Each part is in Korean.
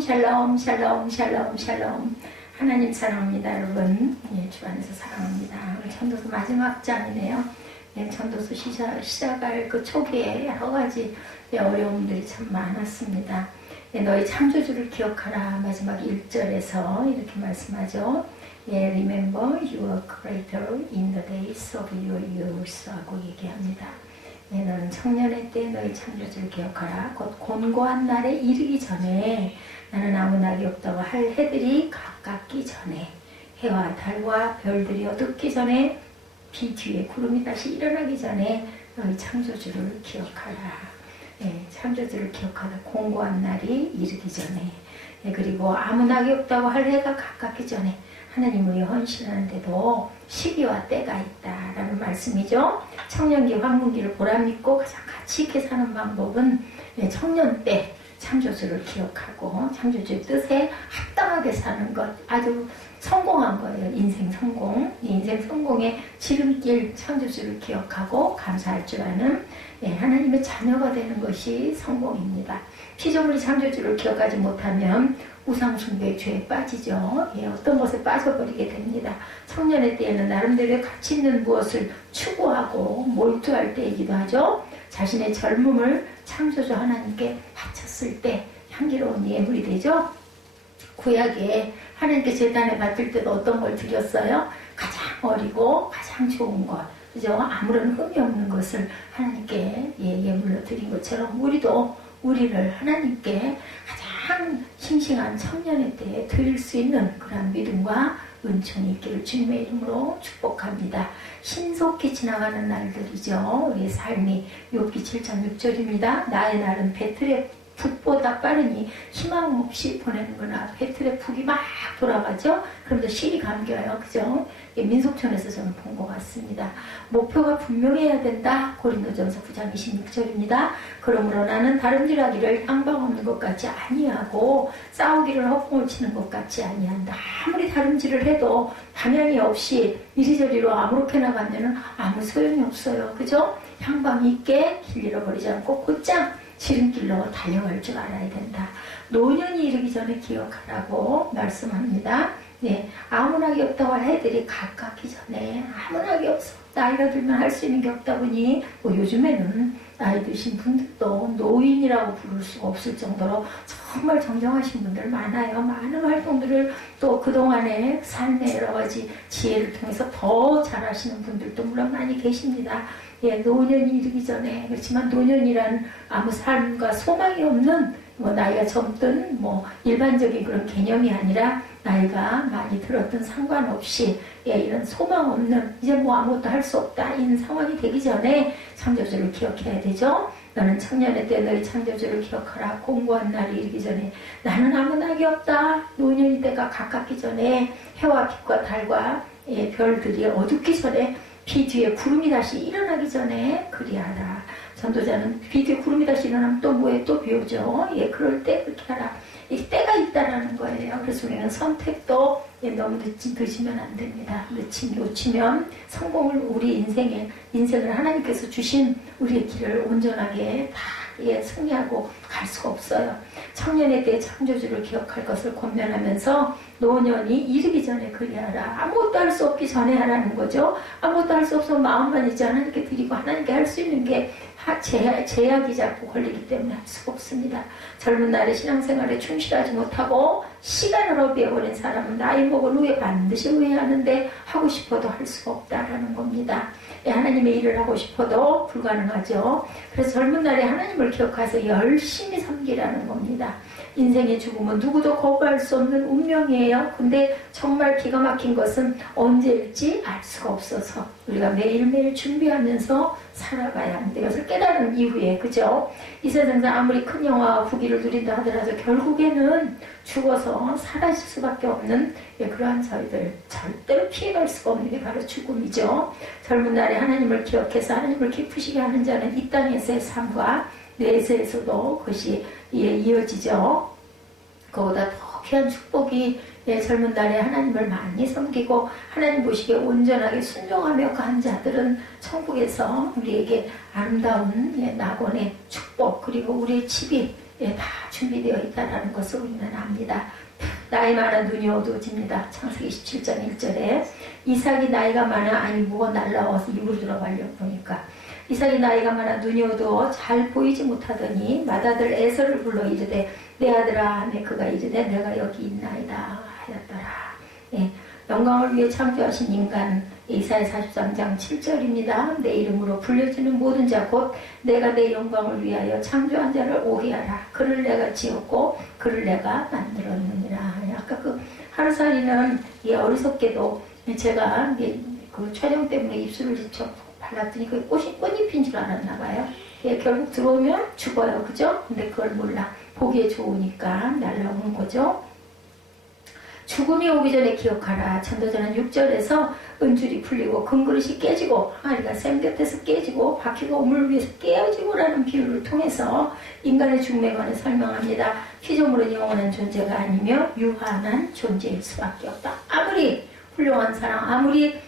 샬롬 샬롬 샬롬 샬롬 샬롬. 하나님 사랑합니다 여러분. 예, 주 안에서 사랑합니다. 오늘 전도서 마지막 장이네요. 예, 전도서 시작할 그 초기에 여러 가지 어려움들이 참 많았습니다. 예, 너희 창조주를 기억하라. 마지막 1절에서 이렇게 말씀하죠. 예, Remember your creator in the days of your youth 하고 얘기합니다. 예, 너는 청년의 때 너희 창조주를 기억하라. 곧 곤고한 날에 이르기 전에 나는 아무 낙이 없다고 할 해들이 가깝기 전에 해와 달과 별들이 어둡기 전에 비 뒤에 구름이 다시 일어나기 전에 너희 창조주를 기억하라. 예, 창조주를 기억하라. 공고한 날이 이르기 전에 예, 그리고 아무 낙이 없다고 할 해가 가깝기 전에 하나님을 헌신하는데도 시기와 때가 있다라는 말씀이죠. 청년기, 황금기를 보람있고 가장 가치 있게 사는 방법은 예, 청년 때 창조주를 기억하고 창조주의 뜻에 합당하게 사는 것, 아주 성공한 거예요. 인생 성공. 인생 성공의 지름길 창조주를 기억하고 감사할 줄 아는 예, 하나님의 자녀가 되는 것이 성공입니다. 피조물이 창조주를 기억하지 못하면 우상숭배의 죄에 빠지죠. 예, 어떤 것에 빠져버리게 됩니다. 청년의 때에는 나름대로의 가치 있는 무엇을 추구하고 몰두할 때이기도 하죠. 자신의 젊음을 창조주 하나님께 바쳤을 때 향기로운 예물이 되죠. 구약에 하나님께 제단에 바칠 때도 어떤 걸 드렸어요? 가장 어리고 가장 좋은 것, 그죠? 아무런 흠이 없는 것을 하나님께 예물로 드린 것처럼 우리도 우리를 하나님께 가장 싱싱한 청년의 때에 드릴 수 있는 그런 믿음과 은총이 있기를 주님의 이름으로 축복합니다. 신속히 지나가는 날들이죠. 우리의 삶이 욥기 7장 6절입니다. 나의 날은 배틀의 북보다 빠르니 희망 없이 보내는구나. 배틀의 북이 막 돌아가죠. 그러면서 실이 감겨요. 그죠? 민속촌에서 저는 본 것 같습니다. 목표가 분명해야 된다. 고린도전서 9장 26절입니다. 그러므로 나는 다름질하기를 향방 없는 것 같이 아니하고 싸우기를 허공을 치는 것 같이 아니한다. 아무리 다름질을 해도 방향이 없이 이리저리로 아무렇게나 가면은 아무 소용이 없어요. 그죠? 향방이 있게 길 잃어버리지 않고 곧장 지름길로 달려갈 줄 알아야 된다. 노년이 이르기 전에 기억하라고 말씀합니다. 네, 아무 낙이 없다고 할 해들이 가깝기 전에 아무 낙이 없어. 나이가 들면 할 수 있는 게 없다 보니 요즘에는 나이 드신 분들도 노인이라고 부를 수가 없을 정도로 정말 정정하신 분들 많아요. 많은 활동들을 또 그동안의 삶의 여러 가지 지혜를 통해서 더 잘하시는 분들도 물론 많이 계십니다. 예, 노년이 이르기 전에. 그렇지만 노년이란 아무 삶과 소망이 없는 나이가 젊든 일반적인 그런 개념이 아니라 나이가 많이 들었든 상관없이 예, 이런 소망 없는 이제 아무것도 할 수 없다 이런 상황이 되기 전에 창조주를 기억해야 되죠. 너는 청년의 때 너희 창조주를 기억하라. 공고한 날이 이르기 전에 나는 아무 낙이 없다. 노년이 때가 가깝기 전에 해와 빛과 달과 예, 별들이 어둡기 전에 비 뒤에 구름이 다시 일어나기 전에 그리하라. 전도자는 비 뒤에 구름이 다시 일어나면 또 뭐에 또 비 오죠. 예, 그럴 때 그렇게 하라. 이 때가 있다라는 거예요. 그래서 우리는 선택도 예, 너무 늦으면 안 됩니다. 놓치면 성공을 우리 인생을 하나님께서 주신 우리의 길을 온전하게 다 예, 승리하고 갈 수가 없어요. 청년의 때 창조주를 기억할 것을 권면하면서 노년이 이르기 전에 그리하라. 아무것도 할 수 없기 전에 하라는 거죠. 아무것도 할 수 없으면 마음만 이제 하나님께 드리고 하나님께 할 수 있는 게 제약이 자꾸 걸리기 때문에 할 수가 없습니다. 젊은 날에 신앙생활에 충실하지 못하고 시간을 허비해버린 사람은 나이 먹은 후에 반드시 후회하는데 하고 싶어도 할 수가 없다라는 겁니다. 하나님의 일을 하고 싶어도 불가능하죠. 그래서 젊은 날에 하나님을 기억해서 열심히 섬기라는 겁니다. 인생의 죽음은 누구도 거부할 수 없는 운명이에요. 근데 정말 기가 막힌 것은 언제일지 알 수가 없어서 우리가 매일매일 준비하면서 살아가야 합니다. 이것을 깨달은 이후에, 그죠? 이 세상에서 아무리 큰 영화와 부귀를 누린다 하더라도 결국에는 죽어서 사라질 수밖에 없는 그러한 저희들 절대로 피해갈 수가 없는 게 바로 죽음이죠. 젊은 날에 하나님을 기억해서 하나님을 기쁘시게 하는 자는 이 땅에서의 삶과 내세에서도 그것이 이어지죠. 그보다 더 귀한 축복이 젊은 날에 하나님을 많이 섬기고 하나님 보시기에 온전하게 순종하며 간 자들은 천국에서 우리에게 아름다운 낙원의 축복, 그리고 우리의 집이 예, 다 준비되어 있다는 것을 우리는 압니다. 나이 많아 눈이 어두워집니다. 창세기 17장 1절에 이삭이 나이가 많아 아니 뭐가 날라와서 입으로 들어가려고 보니까 이삭이 나이가 많아 눈이 어두워 잘 보이지 못하더니 맏아들 에서를 불러 이르되 내 아들아 내 그가 이르되 내가 여기 있나이다 하였더라. 예, 영광을 위해 창조하신 인간 이사야 43장 7절입니다. 내 이름으로 불려지는 모든 자 곧 내가 내 영광을 위하여 창조한 자를 오해하라. 그를 내가 지었고 그를 내가 만들었느니라. 아까 그 하루살이는 어리석게도 제가 그 촬영 때문에 입술을 직접 발랐더니 그 꽃잎인 줄 알았나 봐요. 결국 들어오면 죽어요. 그죠? 근데 그걸 몰라. 보기에 좋으니까 날라오는 거죠. 죽음이 오기 전에 기억하라. 전도자는 6절에서 은줄이 풀리고 금그릇이 깨지고 항아리가 샘 곁에서 깨지고 바퀴가 우물 위에서 깨어지고라는 비유를 통해서 인간의 죽음에 관해 설명합니다. 피조물은 영원한 존재가 아니며 유한한 존재일 수밖에 없다. 아무리 훌륭한 사람, 아무리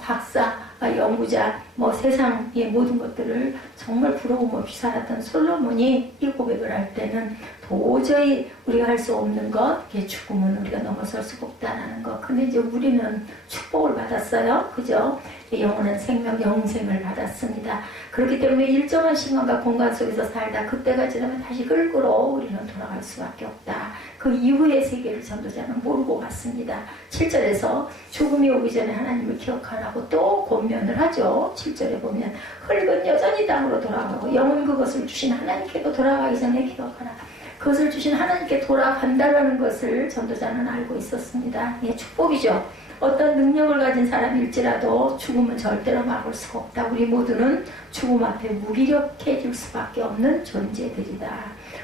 박사, 연구자, 세상의 모든 것들을 정말 부러움 없이 살았던 솔로몬이 이 고백을 할 때는 도저히 우리가 할 수 없는 것, 죽음은 우리가 넘어설 수가 없다는 것. 근데 이제 우리는 축복을 받았어요. 그죠? 영원한 생명, 영생을 받았습니다. 그렇기 때문에 일정한 시간과 공간 속에서 살다 그때가 지나면 다시 흙으로 우리는 돌아갈 수밖에 없다. 그 이후의 세계를 전도자는 모르고 갔습니다. 7절에서 죽음이 오기 전에 하나님을 기억하라고 또 권면을 하죠. 7절에 보면 흙은 여전히 땅으로 돌아가고 영은 그것을 주신 하나님께로 돌아가기 전에 기억하라. 그것을 주신 하나님께 돌아간다라는 것을 전도자는 알고 있었습니다. 축복이죠. 어떤 능력을 가진 사람일지라도 죽음은 절대로 막을 수가 없다. 우리 모두는 죽음 앞에 무기력해질 수밖에 없는 존재들이다.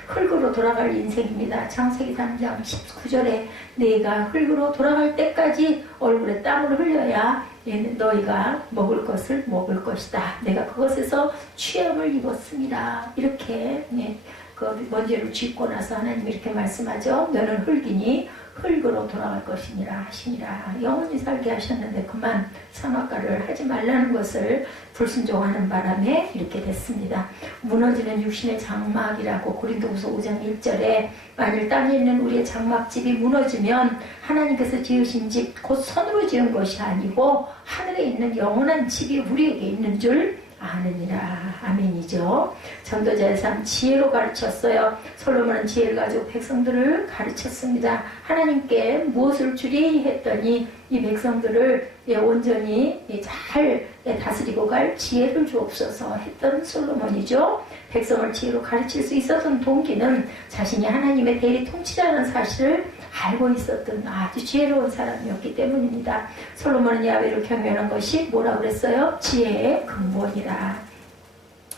흙으로 돌아갈 인생입니다. 창세기 3장 19절에 네가 흙으로 돌아갈 때까지 얼굴에 땀을 흘려야 너희가 먹을 것을 먹을 것이다. 내가 그것에서 취함을 입었습니다. 이렇게 그 먼지를 쥐고 나서 하나님이 이렇게 말씀하죠. 너는 흙이니 흙으로 돌아갈 것이니라 하시니라. 영원히 살게 하셨는데 그만 선악과를 하지 말라는 것을 불순종하는 바람에 이렇게 됐습니다. 무너지는 육신의 장막이라고 고린도후서 5장 1절에 만일 땅에 있는 우리의 장막집이 무너지면 하나님께서 지으신 집 곧 손으로 지은 것이 아니고 하늘에 있는 영원한 집이 우리에게 있는 줄 아느니라. 아멘이죠. 전도자의 삶 지혜로 가르쳤어요. 솔로몬은 지혜를 가지고 백성들을 가르쳤습니다. 하나님께 무엇을 주리 했더니 이 백성들을 온전히 잘 다스리고 갈 지혜를 주옵소서 했던 솔로몬이죠. 백성을 지혜로 가르칠 수 있었던 동기는 자신이 하나님의 대리 통치자라는 사실을 알고 있었던 아주 지혜로운 사람이었기 때문입니다. 솔로몬은 야훼를 경외하는 것이 뭐라고 그랬어요? 지혜의 근본이라.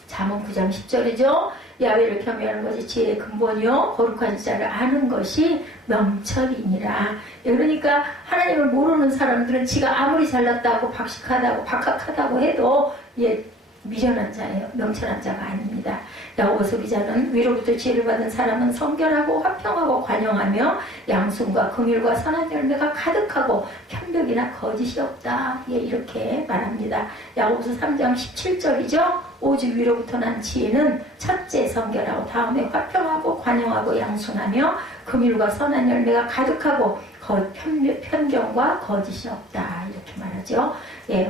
잠언 9장 10절이죠. 야훼를 경외하는 것이 지혜의 근본이요 거룩한 자를 아는 것이 명철이니라. 그러니까 하나님을 모르는 사람들은 지가 아무리 잘났다고 박학하다고 해도 미련한 자예요. 명철한 자가 아닙니다. 야고보서 기자는 위로부터 지혜를 받은 사람은 성결하고 화평하고 관용하며 양순과 긍휼과 선한 열매가 가득하고 편벽이나 거짓이 없다. 이렇게 말합니다. 야고보서 3장 17절이죠. 오직 위로부터 난 지혜는 첫째 성결하고 다음에 화평하고 관용하고 양순하며 긍휼과 선한 열매가 가득하고 편견과 거짓이 없다. 이렇게 말하죠.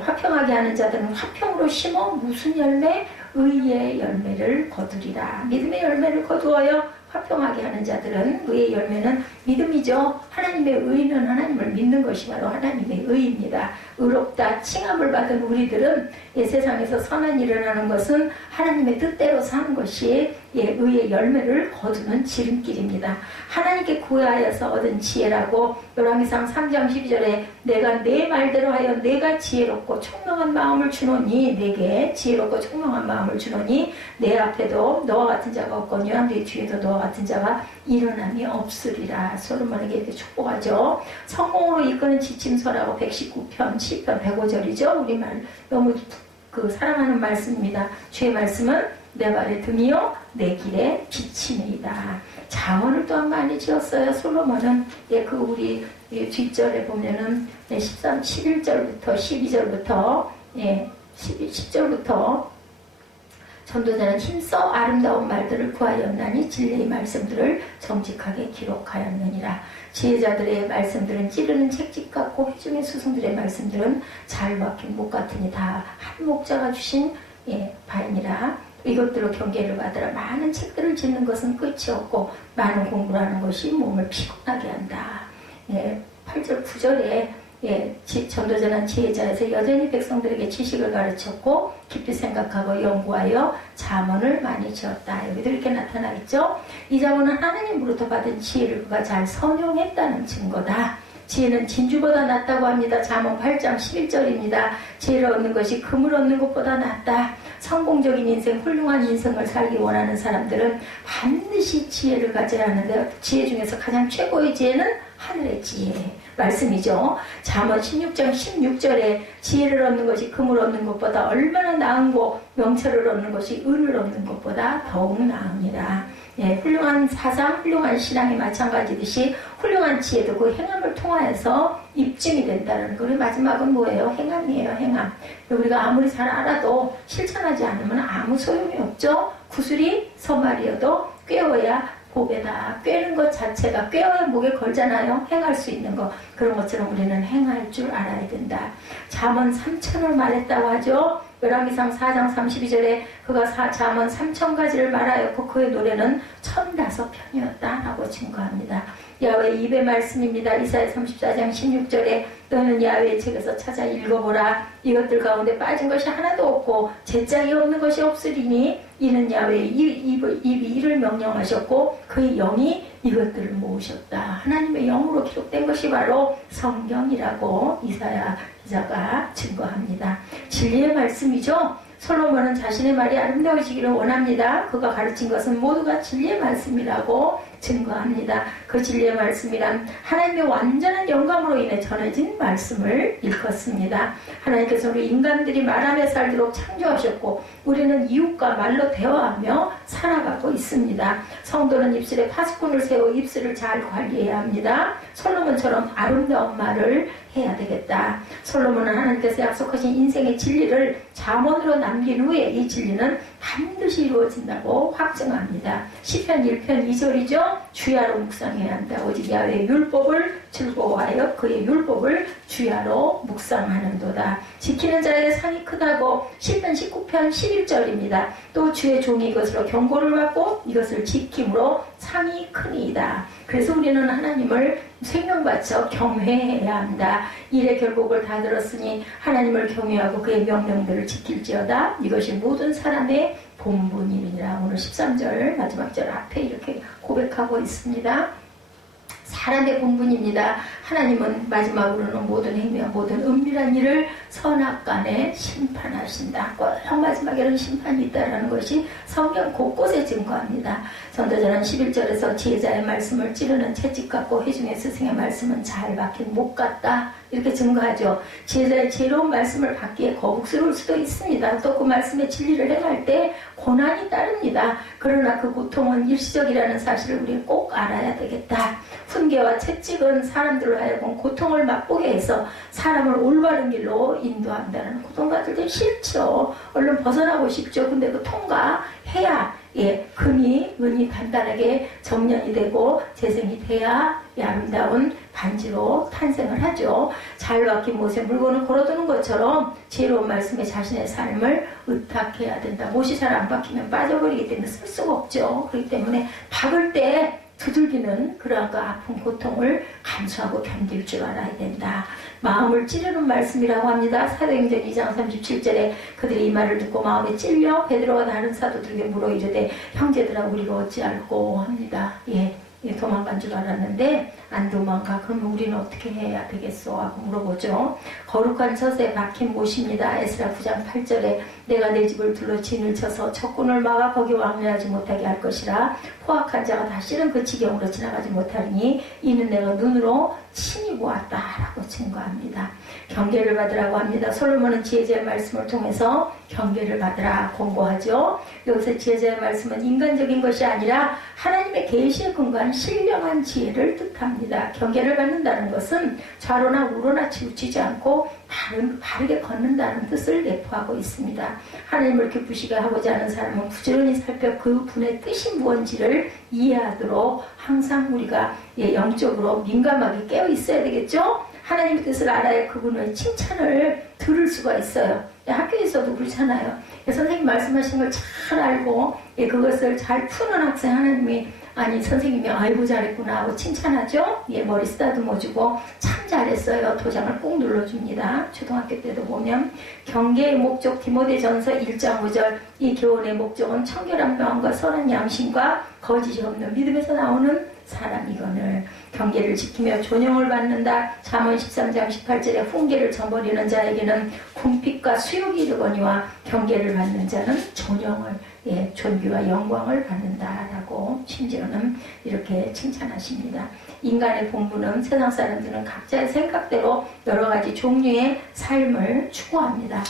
화평하게 하는 자들은 화평으로 심어 무슨 열매? 의의 열매를 거두리라. 믿음의 열매를 거두어요. 화평하게 하는 자들은 의의 열매는 믿음이죠. 하나님의 의는 하나님을 믿는 것이 바로 하나님의 의입니다. 의롭다 칭함을 받은 우리들은 세상에서 선한 일을 하는 것은 하나님의 뜻대로 사는 것이 의의 열매를 거두는 지름길입니다. 하나님께 구하여서 얻은 지혜라고 열왕기상 3장 12절에 내가 내 말대로 하여 내가 지혜롭고 총명한 마음을 주노니 내게 지혜롭고 총명한 마음을 주노니 내 앞에도 너와 같은 자가 없거니와 내 뒤에도 너와 같은 자가 일어남이 없으리라. 솔로몬에게 이렇게 축복하죠. 성공으로 이끄는 지침서라고 119편 7편 105절이죠. 우리말 너무 사랑하는 말씀입니다. 주의 말씀은 내 발의 등이요 내 길의 빛이니이다. 자원을 또한 많이 지었어요. 솔로몬은 우리 뒷절에 보면은 11절부터 12절부터 10절부터 전도자는 힘써 아름다운 말들을 구하였나니 진리의 말씀들을 정직하게 기록하였느니라. 지혜자들의 말씀들은 찌르는 책집 같고 회중의 스승들의 말씀들은 잘 박힌 목 같으니 다 한 목자가 주신 바이니라. 이것들로 경계를 받으라. 많은 책들을 짓는 것은 끝이 없고 많은 공부를 하는 것이 몸을 피곤하게 한다. 8절 9절에 전도자는 지혜자에서 여전히 백성들에게 지식을 가르쳤고 깊이 생각하고 연구하여 잠언을 많이 지었다. 여기도 이렇게 나타나 있죠. 이 잠언은 하나님으로부터 받은 지혜를 그가 잘 선용했다는 증거다. 지혜는 진주보다 낫다고 합니다. 잠언 8장 11절입니다. 지혜를 얻는 것이 금을 얻는 것보다 낫다. 성공적인 인생, 훌륭한 인생을 살기 원하는 사람들은 반드시 지혜를 가져야 하는데 지혜 중에서 가장 최고의 지혜는 하늘의 지혜 말씀이죠. 잠언 16장 16절에 지혜를 얻는 것이 금을 얻는 것보다 얼마나 나은고 명철을 얻는 것이 은을 얻는 것보다 더욱 나으니라. 훌륭한 사상, 훌륭한 신앙이 마찬가지듯이 훌륭한 지혜도 그 행함을 통하여서 입증이 된다는 거. 우리 마지막은 뭐예요? 행함이에요. 행함. 우리가 아무리 잘 알아도 실천하지 않으면 아무 소용이 없죠. 구슬이 서말이어도 꿰어야 보배다. 꿰는 것 자체가 꿰어야 목에 걸잖아요. 행할 수 있는 거. 그런 것처럼 우리는 행할 줄 알아야 된다. 잠언 3천을 말했다고 하죠. 열왕기상 4장 32절에 그가 잠언 3,000가지를 말하였고 그의 노래는 1,005편이었다라고 증거합니다. 야훼의 입의 말씀입니다. 이사야 34장 16절에 너는 야훼의 책에서 찾아 읽어보라. 이것들 가운데 빠진 것이 하나도 없고 제짝이 없는 것이 없으리니 이는 야훼의 입이 이를 명령하셨고 그의 영이 이것들을 모으셨다. 하나님의 영으로 기록된 것이 바로 성경이라고 이사야 기자가 증거합니다. 진리의 말씀이죠. 솔로몬은 자신의 말이 아름다워지기를 원합니다. 그가 가르친 것은 모두가 진리의 말씀이라고 증거합니다. 그 진리의 말씀이란 하나님의 완전한 영감으로 인해 전해진 말씀을 일컫습니다. 하나님께서 우리 인간들이 말하며 살도록 창조하셨고 우리는 이웃과 말로 대화하며 살아가고 있습니다. 성도는 입술에 파수꾼을 세워 입술을 잘 관리해야 합니다. 솔로몬처럼 아름다운 말을 해야 되겠다. 솔로몬은 하나님께서 약속하신 인생의 진리를 잠언으로 남긴 후에 이 진리는 반드시 이루어진다고 확증합니다. 시편 1편 2절이죠. 주야로 묵상해야 한다. 오직 야훼의 율법을 즐거워하여 그의 율법을 주야로 묵상하는도다. 지키는 자의 상이 크다고 시편 19편 11절입니다. 또 주의 종이 이것으로 경고를 받고 이것을 지킴으로 상이 크니이다. 그래서 우리는 하나님을 생명 바쳐 경외해야 한다. 일의 결국을 다 들었으니 하나님을 경외하고 그의 명령들을 지킬지어다. 이것이 모든 사람의 본분이니라. 오늘 13절 마지막 절 앞에 이렇게 고백하고 있습니다. 사람의 본분입니다. 하나님은 마지막으로는 모든 행위와 모든 은밀한 일을 선악간에 심판하신다. 꼭 마지막에는 심판이 있다는 것이 성경 곳곳에 증거합니다. 전도자는 11절에서 지혜자의 말씀을 찌르는 채찍 같고 회중의 스승의 말씀은 잘 박힌 목 같다. 이렇게 증거하죠. 지혜자의 지혜로운 말씀을 받기에 거북스러울 수도 있습니다. 또 그 말씀의 진리를 행할 때 고난이 따릅니다. 그러나 그 고통은 일시적이라는 사실을 우리는 꼭 알아야 되겠다. 훈계와 채찍은 사람들로 하여금 고통을 맛보게 해서 사람을 올바른 길로 인도한다는 고통받을 때 싫죠. 얼른 벗어나고 싶죠. 근데 그 통과해야 은이 간단하게 정년이 되고 재생이 돼야 아름다운 반지로 탄생을 하죠. 잘 박힌 못에 물건을 걸어두는 것처럼 지혜로운 말씀에 자신의 삶을 의탁해야 된다. 못이 잘 안 박히면 빠져버리기 때문에 쓸 수가 없죠. 그렇기 때문에 박을 때 두들기는 그러한 그 아픈 고통을 감수하고 견딜 줄 알아야 된다. 마음을 찌르는 말씀이라고 합니다. 사도행전 2장 37절에 그들이 이 말을 듣고 마음에 찔려 베드로와 다른 사도들에게 물어 이르되 형제들아 우리가 어찌할꼬 합니다. 도망간 줄 알았는데 안 도망가. 그러면 우리는 어떻게 해야 되겠소? 하고 물어보죠. 거룩한 젖에 박힌 못입니다. 에스라 9장 8절에 내가 내 집을 둘러 진을 쳐서 적군을 막아 거기 왕래하지 못하게 할 것이라. 포악한 자가 다시는 그 지경으로 지나가지 못하리니 이는 내가 눈으로 친히 보았다 라고 증거합니다. 경계를 받으라고 합니다. 솔로몬은 지혜자의 말씀을 통해서 경계를 받으라 권고하죠. 여기서 지혜자의 말씀은 인간적인 것이 아니라 하나님의 계시에 근거한 신령한 지혜를 뜻합니다. 합니다. 경계를 받는다는 것은 좌로나 우로나 치우치지 않고 바르게 걷는다는 뜻을 내포하고 있습니다. 하나님을 기쁘시게 하고자 하는 사람은 부지런히 살펴 그 분의 뜻이 무언지를 이해하도록 항상 우리가 영적으로 민감하게 깨어 있어야 되겠죠? 하나님의 뜻을 알아야 그분의 칭찬을 들을 수가 있어요. 학교에서도 그렇잖아요. 선생님 말씀하신 걸 잘 알고 그것을 잘 푸는 학생 하나님이 선생님이 아이고 잘했구나 하고 칭찬하죠. 머리 쓰다듬어주고 참 잘했어요. 도장을 꾹 눌러줍니다. 초등학교 때도 보면 경계의 목적 디모데전서 1장 5절 이 교훈의 목적은 청결한 마음과 선한 양심과 거짓이 없는 믿음에서 나오는 사람이거늘 경계를 지키며 존영을 받는다. 잠언 13장 18절에 훈계를 저버리는 자에게는 궁핍과 수욕이 이르거니와 경계를 받는 자는 존영을 존귀와 영광을 받는다라고 심지어는 이렇게 칭찬하십니다. 인간의 본분은 세상 사람들은 각자의 생각대로 여러 가지 종류의 삶을 추구합니다.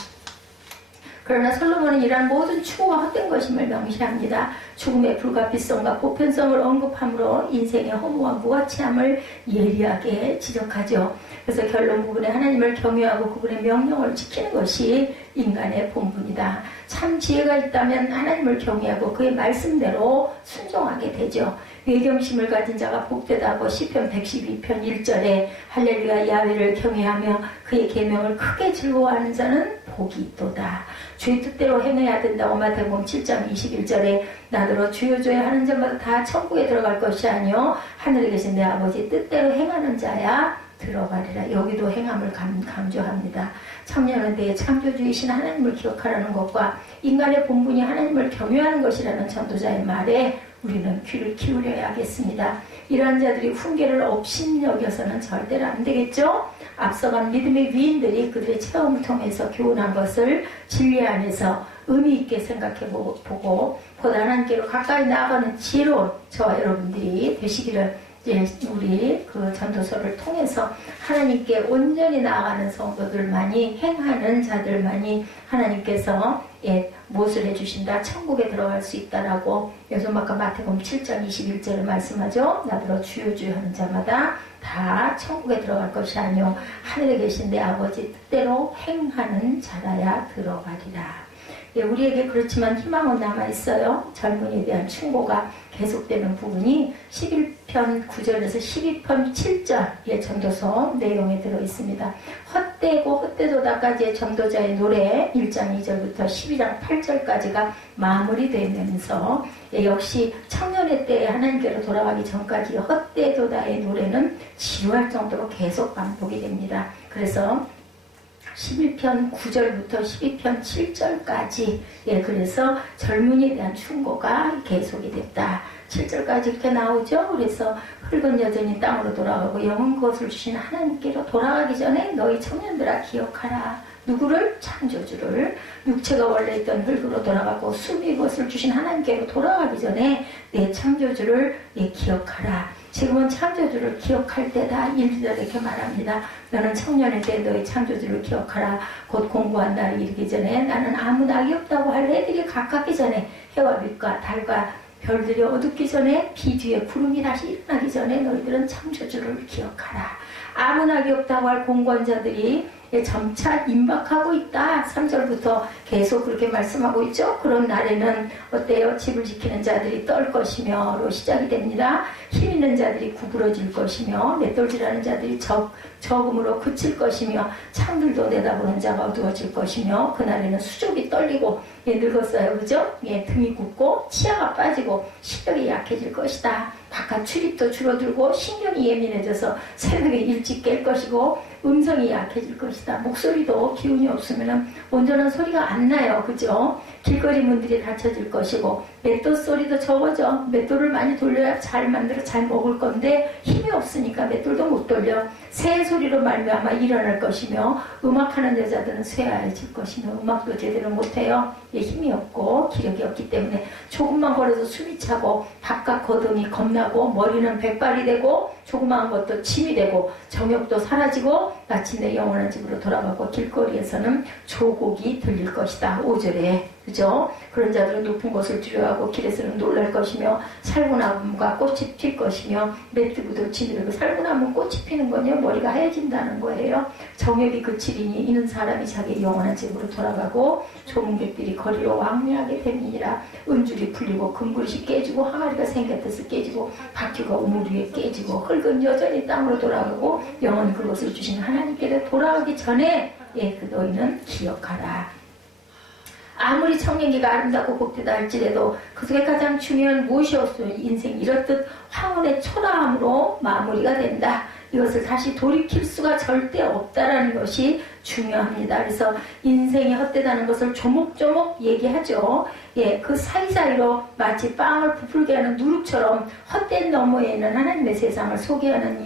그러나 솔로몬은 이러한 모든 추구가 헛된 것임을 명시합니다. 죽음의 불가피성과 보편성을 언급함으로 인생의 허무와 무가치함을 예리하게 지적하죠. 그래서 결론 부분에 하나님을 경외하고 그분의 명령을 지키는 것이 인간의 본분이다. 참 지혜가 있다면 하나님을 경외하고 그의 말씀대로 순종하게 되죠. 외경심을 가진 자가 복되다고 시편 112편 1절에 할렐루야 야훼를 경외하며 그의 계명을 크게 즐거워하는 자는 복이 있도다. 주의 뜻대로 행해야 된다고 마태복음 7장 21절에 나더러 주여 주여 하는 자마다 다 천국에 들어갈 것이 아니요 하늘에 계신 내 아버지 뜻대로 행하는 자야 들어가리라. 여기도 행함을 강조합니다. 청년은 때의 창조주이신 하나님을 기억하라는 것과 인간의 본분이 하나님을 경외하는 것이라는 전도자의 말에 우리는 귀를 기울여야겠습니다. 이러한 자들이 훈계를 업신여겨서는 절대로 안 되겠죠? 앞서간 믿음의 위인들이 그들의 체험을 통해서 교훈한 것을 진리 안에서 의미 있게 생각해보고 보다 하나님께로 가까이 나아가는 지혜로운 저와 여러분들이 되시기를 우리 그 전도서를 통해서 하나님께 온전히 나아가는 성도들만이 행하는 자들만이 하나님께서 무엇을 해주신다? 천국에 들어갈 수 있다라고 요즘 아까 마태복음 7장 21절에 말씀하죠. 나더러 주여 주여 하는 자마다 다 천국에 들어갈 것이 아니요 하늘에 계신 내 아버지 뜻대로 행하는 자라야 들어가리라. 우리에게 그렇지만 희망은 남아있어요. 젊은이에 대한 충고가 계속되는 부분이 11편 9절에서 12편 7절의 전도서 내용에 들어있습니다. 헛되고 헛되도다까지의 전도자의 노래 1장 2절부터 12장 8절까지가 마무리되면서 역시 청년의 때에 하나님께로 돌아가기 전까지 헛되도다의 노래는 지루할 정도로 계속 반복이 됩니다. 그래서 11편 9절부터 12편 7절까지 그래서 젊은이에 대한 충고가 계속이 됐다. 7절까지 이렇게 나오죠. 그래서 흙은 여전히 땅으로 돌아가고 영은 그것을 주신 하나님께로 돌아가기 전에 너희 청년들아 기억하라. 누구를? 창조주를. 육체가 원래 있던 흙으로 돌아가고 숨이 것을 주신 하나님께로 돌아가기 전에 내 창조주를 기억하라. 지금은 창조주를 기억할 때다. 1절에 이렇게 말합니다. 너는 청년의 때 너희 창조주를 기억하라. 곧 공고한 날이 이르기 전에 나는 아무 낙이 없다고 할 해들이 가깝기 전에 해와 빛과 달과 별들이 어둡기 전에 비 뒤에 구름이 다시 일어나기 전에 너희들은 창조주를 기억하라. 아무 낙이 없다고 할 공고한자들이 점차 임박하고 있다. 3절부터 계속 그렇게 말씀하고 있죠. 그런 날에는 어때요? 집을 지키는 자들이 떨 것이며로 시작이 됩니다. 힘 있는 자들이 구부러질 것이며 맷돌질하는 자들이 적음으로 그칠 것이며 창들도 내다보는 자가 어두워질 것이며 그날에는 수족이 떨리고 늙었어요. 그죠? 등이 굽고 치아가 빠지고 시력이 약해질 것이다. 바깥 출입도 줄어들고 신경이 예민해져서 새벽에 일찍 깰 것이고 음성이 약해질 것이다. 목소리도 기운이 없으면 온전한 소리가 안 나요. 그죠? 길거리 문들이 닫혀질 것이고 맷돌 소리도 적어져. 맷돌을 많이 돌려야 잘 만들어 잘 먹을 건데 힘이 없으니까 맷돌도 못 돌려. 새 소리로 말미암아 일어날 것이며 음악하는 여자들은 쇠하여질 것이며 음악도 제대로 못해요. 힘이 없고 기력이 없기 때문에 조금만 걸어도 숨이 차고 바깥 거동이 겁나고 머리는 백발이 되고 조그마한 것도 침이 되고 정욕도 사라지고 마침내 영원한 집으로 돌아가고 길거리에서는 조곡이 들릴 것이다. 5절에 그죠? 그런 자들은 높은 곳을 두려워하고 길에서는 놀랄 것이며 살구나무가 꽃이 필 것이며 메뚜기도 지느러고 살구나무는 꽃이 피는 거냐 머리가 하얘진다는 거예요. 정욕이 그치리니 이는 사람이 자기 영원한 집으로 돌아가고 조문객들이 거리로 왕래하게 됨이니라. 은줄이 풀리고 금그릇이 깨지고 항아리가 생겼듯이 깨지고 바퀴가 우물 위에 깨지고 흙은 여전히 땅으로 돌아가고 영원히 그것을 주신 하나님께로 돌아가기 전에 그 너희는 기억하라. 아무리 청년기가 아름답고 복되다 할지라도 그 속에 가장 중요한 무엇이 없으면 인생이 이렇듯 황혼의 초라함으로 마무리가 된다. 이것을 다시 돌이킬 수가 절대 없다라는 것이 중요합니다. 그래서 인생이 헛되다는 것을 조목조목 얘기하죠. 그 사이사이로 마치 빵을 부풀게 하는 누룩처럼 헛된 너머에는 하나님의 세상을 소개하는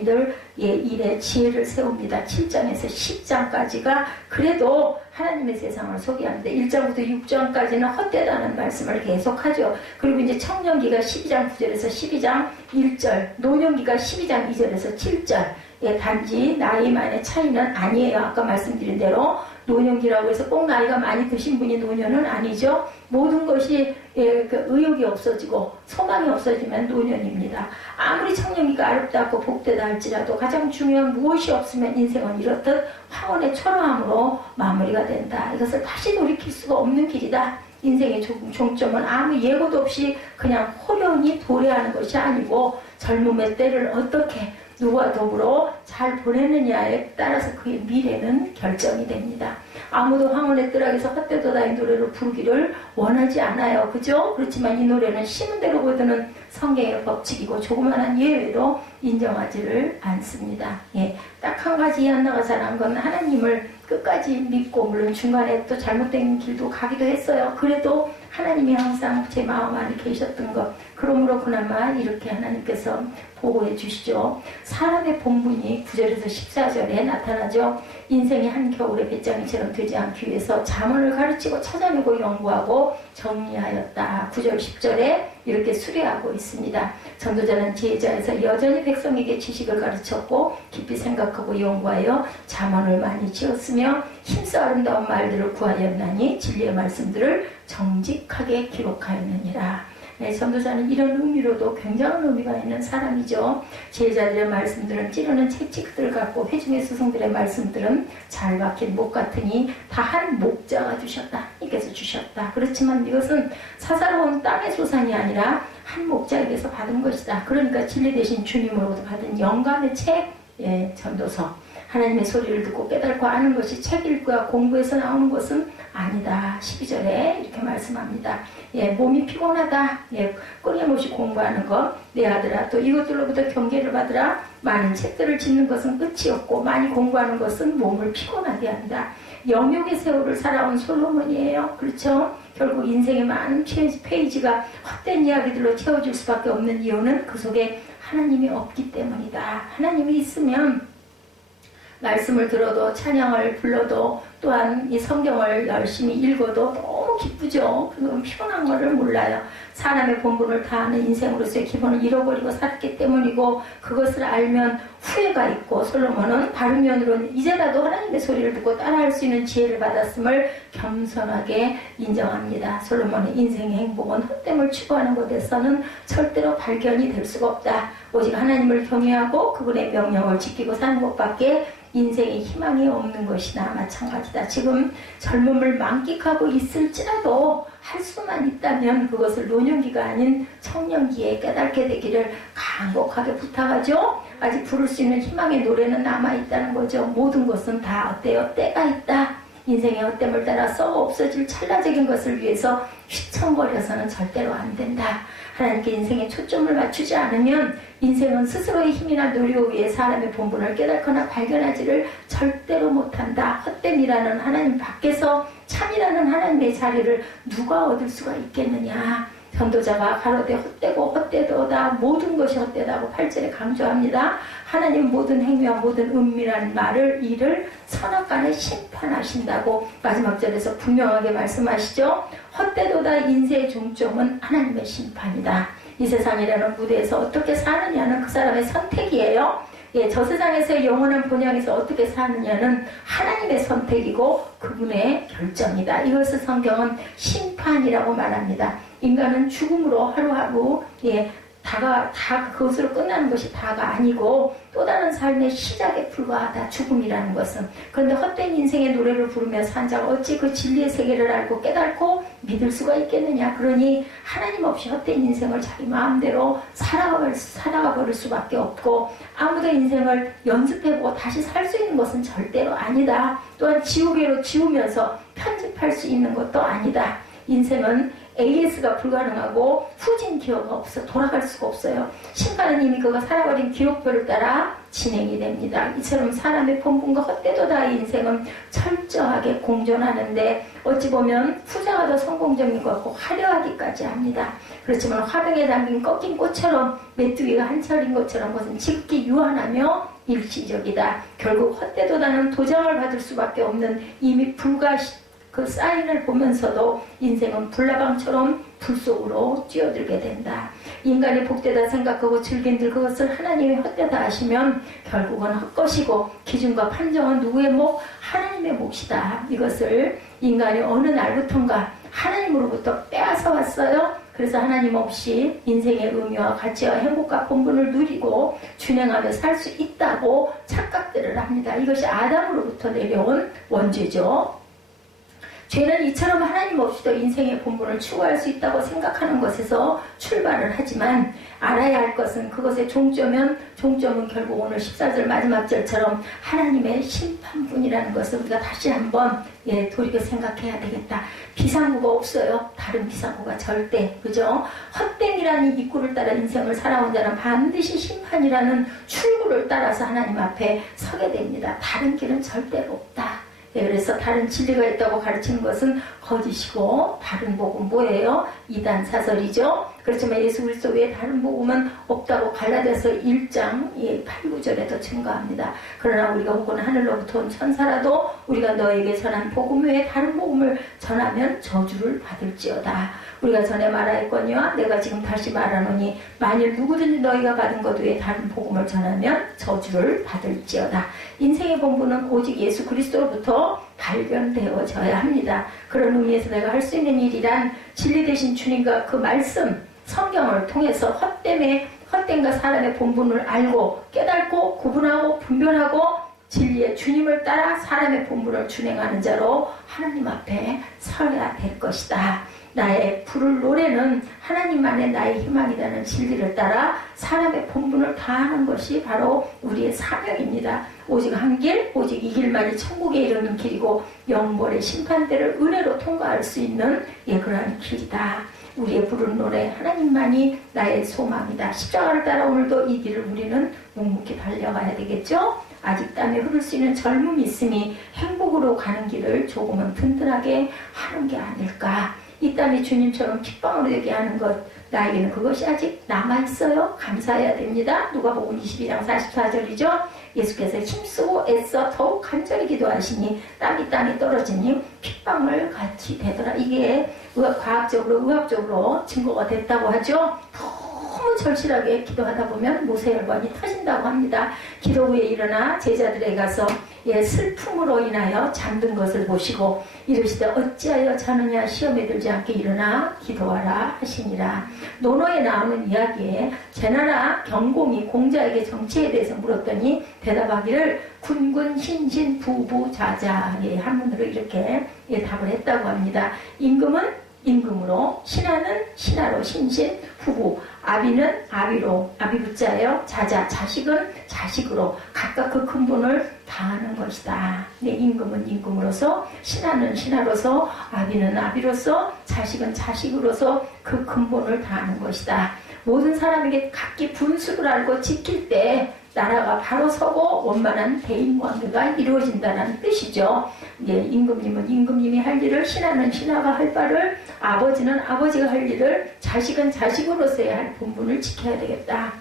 일의 지혜를 세웁니다. 7장에서 10장까지가 그래도 하나님의 세상을 소개합니다. 1장부터 6장까지는 헛되다는 말씀을 계속하죠. 그리고 이제 청년기가 12장 9절에서 12장 1절, 노년기가 12장 2절에서 7절. 단지 나이만의 차이는 아니에요. 아까 말씀드린 대로 노년기라고 해서 꼭 나이가 많이 드신 분이 노년은 아니죠. 모든 것이 그 의욕이 없어지고 소망이 없어지면 노년입니다. 아무리 청년기가 아름답고 복되다 할지라도 가장 중요한 무엇이 없으면 인생은 이렇듯 황혼의 초라함으로 마무리가 된다. 이것을 다시 돌이킬 수가 없는 길이다. 인생의 종점은 아무 예고도 없이 그냥 호련히 도래하는 것이 아니고 젊음의 때를 어떻게 누가 더불어 잘 보내느냐에 따라서 그의 미래는 결정이 됩니다. 아무도 황혼의 뜰락에서 헛되도다 이 노래를 부르기를 원하지 않아요. 그죠? 그렇지만 이 노래는 심은 대로 거두는 성경의 법칙이고 조그마한 예외도 인정하지를 않습니다. 딱 한 가지 이한나가 잘한 건 하나님을 끝까지 믿고 물론 중간에 또 잘못된 길도 가기도 했어요. 그래도 하나님이 항상 제 마음 안에 계셨던 것. 그러므로 그나마 이렇게 하나님께서 보호해 주시죠. 사람의 본분이 9절에서 14절에 나타나죠. 인생이 한겨울의 배짱이처럼 되지 않기 위해서 잠언을 가르치고 찾아내고 연구하고 정리하였다. 9절 10절에 이렇게 수레하고 있습니다. 전도자는 지혜자에서 여전히 백성에게 지식을 가르쳤고 깊이 생각하고 연구하여 잠언을 많이 지었으며 힘써 아름다운 말들을 구하였나니 진리의 말씀들을 정직하게 기록하였느니라. 전도자는 이런 의미로도 굉장한 의미가 있는 사람이죠. 제자들의 말씀들은 찌르는 채찍들 같고 회중의 스승들의 말씀들은 잘 박힌 목 같으니 다 한 목자가 주셨다. 이께서 주셨다. 그렇지만 이것은 사사로운 땅의 소산이 아니라 한 목자에게서 받은 것이다. 그러니까 진리 대신 주님으로부터 받은 영감의 책, 전도서. 하나님의 소리를 듣고 깨닫고 아는 것이 책 읽고야 공부에서 나오는 것은 아니다. 12절에 이렇게 말씀합니다. 몸이 피곤하다. 끊임없이 공부하는 것. 내 아들아 또 이것들로부터 경계를 받으라. 많은 책들을 짓는 것은 끝이 없고 많이 공부하는 것은 몸을 피곤하게 한다. 영역의 세월을 살아온 솔로몬이에요. 그렇죠? 결국 인생의 많은 페이지가 헛된 이야기들로 채워질 수밖에 없는 이유는 그 속에 하나님이 없기 때문이다. 하나님이 있으면 말씀을 들어도 찬양을 불러도 또한 이 성경을 열심히 읽어도 너무 기쁘죠. 그건 피곤한 것을 몰라요. 사람의 본분을 다하는 인생으로서의 기본을 잃어버리고 살았기 때문이고 그것을 알면 후회가 있고 솔로몬은 다른 면으로는 이제라도 하나님의 소리를 듣고 따라할 수 있는 지혜를 받았음을 겸손하게 인정합니다. 솔로몬의 인생의 행복은 헛됨을 추구하는 것에서는 절대로 발견이 될 수가 없다. 오직 하나님을 경외하고 그분의 명령을 지키고 사는 것밖에 인생에 희망이 없는 것이나 마찬가지다. 지금 젊음을 만끽하고 있을지라도 할 수만 있다면 그것을 노년기가 아닌 청년기에 깨닫게 되기를 간곡하게 부탁하죠. 아직 부를 수 있는 희망의 노래는 남아있다는 거죠. 모든 것은 다 어때요? 때가 있다. 인생의 헛됨을 따라 썩어 없어질 찰나적인 것을 위해서 휘청거려서는 절대로 안 된다. 하나님께 인생에 초점을 맞추지 않으면 인생은 스스로의 힘이나 노력에 의해 사람의 본분을 깨닫거나 발견하지를 절대로 못한다. 헛됨이라는 하나님 밖에서 참이라는 하나님의 자리를 누가 얻을 수가 있겠느냐. 전도자가 가로되 헛되고 헛되도다 모든 것이 헛되다고 8절에 강조합니다. 하나님 모든 행위와 모든 은밀한 일을 선악간에 심판하신다고 마지막 절에서 분명하게 말씀하시죠. 헛되도다 인생의 종점은 하나님의 심판이다. 이 세상이라는 무대에서 어떻게 사느냐는 그 사람의 선택이에요. 예, 저 세상에서의 영원한 본향에서 어떻게 사느냐는 하나님의 선택이고 그분의 결정이다. 이것을 성경은 심판이라고 말합니다. 인간은 죽음으로 하루하루 다 그것으로 끝나는 것이 다가 아니고 또 다른 삶의 시작에 불과하다. 죽음이라는 것은. 그런데 헛된 인생의 노래를 부르며 산 자가 어찌 그 진리의 세계를 알고 깨닫고 믿을 수가 있겠느냐. 그러니 하나님 없이 헛된 인생을 자기 마음대로 살아가 버릴 수밖에 없고, 아무도 인생을 연습해보고 다시 살 수 있는 것은 절대로 아니다. 또한 지우개로 지우면서 편집할 수 있는 것도 아니다. 인생은 AS가 불가능하고 후진 기호가 없어 돌아갈 수가 없어요. 심판은 이미 그가 살아버린 기록표를 따라 진행이 됩니다. 이처럼 사람의 본분과 헛되도 다의 인생은 철저하게 공존하는데 어찌 보면 후자가 더 성공적인 것 같고 화려하기까지 합니다. 그렇지만 화병에 담긴 꺾인 꽃처럼 메뚜기가 한철인 것처럼 그것은 짙기 유한하며 일시적이다. 결국 헛되도다는 도장을 받을 수밖에 없는 이미 그 사인을 보면서도 인생은 불나방처럼 불 속으로 뛰어들게 된다. 인간이 복되다 생각하고 즐긴들 그것을 하나님이 헛되다 하시면 결국은 헛것이고 기준과 판정은 누구의 목? 하나님의 몫이다. 이것을 인간이 어느 날부턴가 하나님으로부터 빼앗아 왔어요. 그래서 하나님 없이 인생의 의미와 가치와 행복과 본분을 누리고 준행하며 살 수 있다고 착각들을 합니다. 이것이 아담으로부터 내려온 원죄죠. 죄는 이처럼 하나님 없이도 인생의 본분을 추구할 수 있다고 생각하는 것에서 출발을 하지만 알아야 할 것은 그것의 종점은 결국 오늘 14절 마지막 절처럼 하나님의 심판뿐이라는 것을 우리가 다시 한번 돌이켜 생각해야 되겠다. 비상구가 없어요. 다른 비상구가 절대. 그죠? 헛됨이라는 입구를 따라 인생을 살아온 자는 반드시 심판이라는 출구를 따라서 하나님 앞에 서게 됩니다. 다른 길은 절대로 없다. 그래서 다른 진리가 있다고 가르치는 것은 거짓이고 다른 복음 뭐예요? 이단 사설이죠. 그렇지만 예수 그리스도 외에 다른 복음은 없다고 갈라디아서 1장 8, 9절에도 증거합니다. 그러나 우리가 혹은 하늘로부터 온 천사라도 우리가 너에게 전한 복음 외에 다른 복음을 전하면 저주를 받을지어다. 우리가 전에 말하였거니와 내가 지금 다시 말하노니 만일 누구든지 너희가 받은 것 외에 다른 복음을 전하면 저주를 받을지어다. 인생의 본분은 오직 예수 그리스도로부터 발견되어져야 합니다. 그런 의미에서 내가 할 수 있는 일이란 진리 되신 주님과 그 말씀 성경을 통해서 헛됨과 사람의 본분을 알고 깨닫고 구분하고 분별하고 진리의 주님을 따라 사람의 본분을 준행하는 자로 하나님 앞에 서야 될 것이다. 나의 부를 노래는 하나님만의 나의 희망이라는 진리를 따라 사람의 본분을 다하는 것이 바로 우리의 사명입니다. 오직 한 길, 오직 이 길만이 천국에 이르는 길이고 영벌의 심판대를 은혜로 통과할 수 있는 그러한 길이다. 우리의 부른 노래 하나님만이 나의 소망이다. 십자가를 따라 오늘도 이 길을 우리는 묵묵히 달려가야 되겠죠. 아직 땀이 흐를 수 있는 젊음이 있으니 행복으로 가는 길을 조금은 든든하게 하는 게 아닐까. 이 땀이 주님처럼 핏방울이 되게 하는 것, 나에게는 그것이 아직 남아있어요. 감사해야 됩니다. 누가복음 22장 44절이죠. 예수께서 힘쓰고 애써 더욱 간절히 기도하시니 땀이 떨어지니 핏방울 같이 되더라. 이게 의학적으로 증거가 됐다고 하죠. 너무 절실하게 기도하다 보면 모세혈관이 터진다고 합니다. 기도 후에 일어나 제자들에게 가서 슬픔으로 인하여 잠든 것을 보시고 이르시되 어찌하여 자느냐 시험에 들지 않게 일어나 기도하라 하시니라. 논어에 나오는 이야기에 제나라 경공이 공자에게 정치에 대해서 물었더니 대답하기를 군군 신신 부부 자자의 한문으로 이렇게 답을 했다고 합니다. 임금은 임금으로, 신하는 신하로, 신신, 후부, 아비는 아비로, 아비부자예요. 자자, 자식은 자식으로 각각 그 근본을 다하는 것이다. 임금은 임금으로서, 신하는 신하로서, 아비는 아비로서, 자식은 자식으로서 그 근본을 다하는 것이다. 모든 사람에게 각기 분수를 알고 지킬 때 나라가 바로 서고 원만한 대인관계가 이루어진다는 뜻이죠. 임금님은 임금님이 할 일을, 신하는 신하가 할 바를, 아버지는 아버지가 할 일을, 자식은 자식으로서의 할 본분을 지켜야 되겠다.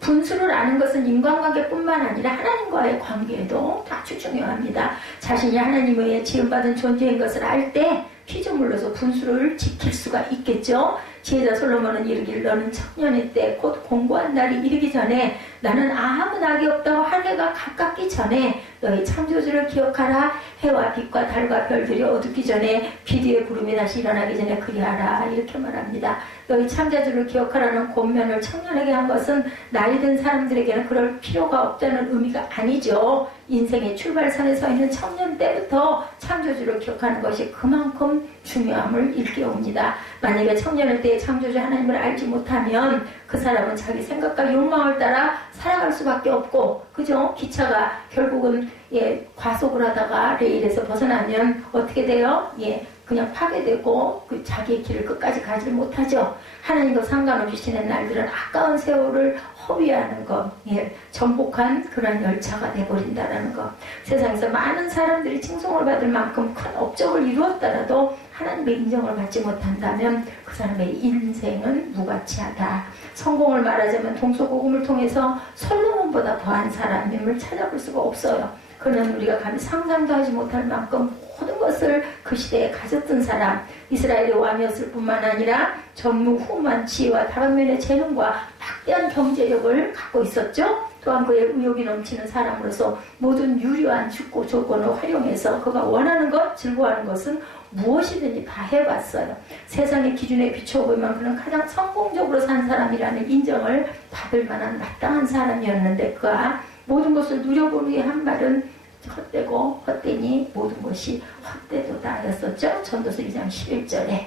분수를 아는 것은 인간관계뿐만 아니라 하나님과의 관계에도 아주 중요합니다. 자신이 하나님에 지음받은 존재인 것을 알 때 피조물로서 분수를 지킬 수가 있겠죠. 지혜자 솔로몬은 이르기를 너는 청년의 때 곧 공고한 날이 이르기 전에 나는 아무 낙이 없다고 할 해가 가깝기 전에 너희 창조주를 기억하라. 해와 빛과 달과 별들이 어둡기 전에 비디의 구름이 다시 일어나기 전에 그리하라. 이렇게 말합니다. 너희 창조주를 기억하라는 권면을 청년에게 한 것은 나이 든 사람들에게는 그럴 필요가 없다는 의미가 아니죠. 인생의 출발선에 서 있는 청년 때부터 창조주를 기억하는 것이 그만큼 중요함을 일깨웁니다. 만약에 청년의 때에 창조주 하나님을 알지 못하면 그 사람은 자기 생각과 욕망을 따라 살아갈 수밖에 없고, 그죠? 기차가 결국은 과속을 하다가 레일에서 벗어나면 어떻게 돼요? 그냥 파괴되고 그 자기의 길을 끝까지 가지 못하죠. 하나님과 상관없이 지낸 날들은 아까운 세월을 허비하는 것, 전복한 그런 열차가 돼버린다는 것. 세상에서 많은 사람들이 칭송을 받을 만큼 큰 업적을 이루었더라도 하나님의 인정을 받지 못한다면 그 사람의 인생은 무가치하다. 성공을 말하자면 동서고금을 통해서 솔로몬보다 더한 사람임을 찾아볼 수가 없어요. 그는 우리가 감히 상상도 하지 못할 만큼 모든 것을 그 시대에 가졌던 사람, 이스라엘의 왕이었을 뿐만 아니라 전무후무한 지혜와 다방면의 재능과 막대한 경제력을 갖고 있었죠. 또한 그의 의욕이 넘치는 사람으로서 모든 유려한 축구 조건을 활용해서 그가 원하는 것, 즐거워하는 것은 무엇이든지 다 해봤어요. 세상의 기준에 비춰보면 그는 가장 성공적으로 산 사람이라는 인정을 받을 만한 마땅한 사람이었는데 그가 모든 것을 누려본 후에 한 말은 헛되고 헛되니 모든 것이 헛되도다 였었죠. 전도서 2장 11절에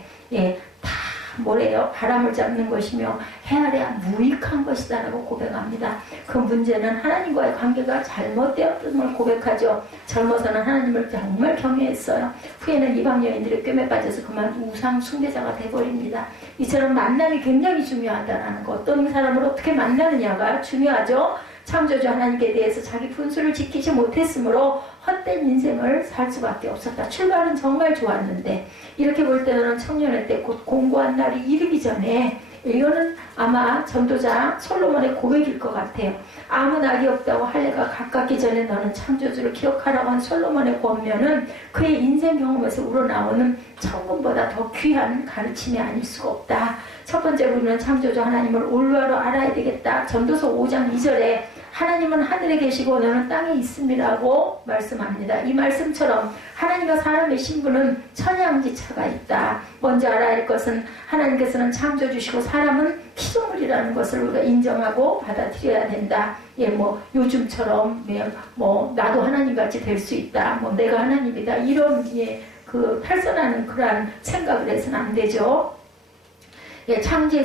다 뭐래요? 바람을 잡는 것이며 해 아래야 무익한 것이다 라고 고백합니다. 그 문제는 하나님과의 관계가 잘못되었음을 고백하죠. 젊어서는 하나님을 정말 경외했어요. 후에는 이방 여인들의 꿰매 빠져서 그만 우상 숭배자가 돼버립니다. 이처럼 만남이 굉장히 중요하다는 것, 어떤 사람을 어떻게 만나느냐가 중요하죠. 창조주 하나님께 대해서 자기 분수를 지키지 못했으므로 헛된 인생을 살 수밖에 없었다. 출발은 정말 좋았는데 이렇게 볼 때는 청년의 때 곧 공고한 날이 이르기 전에, 이거는 아마 전도자 솔로몬의 고백일 것 같아요. 아무 낙이 없다고 할 해가 가깝기 전에 너는 창조주를 기억하라고 한 솔로몬의 권면은 그의 인생 경험에서 우러나오는 천금보다 더 귀한 가르침이 아닐 수가 없다. 첫 번째 우리는 창조주 하나님을 올바로 알아야 되겠다. 전도서 5장 2절에 하나님은 하늘에 계시고 너는 땅에 있음이라고 말씀합니다. 이 말씀처럼 하나님과 사람의 신분은 천양지차가 있다. 먼저 알아야 할 것은 하나님께서는 창조주시고 사람은 피조물이라는 것을 우리가 인정하고 받아들여야 된다. 요즘처럼 나도 하나님같이 될 수 있다. 내가 하나님이다. 이런 탈선하는 그러한 생각을 해서는 안 되죠.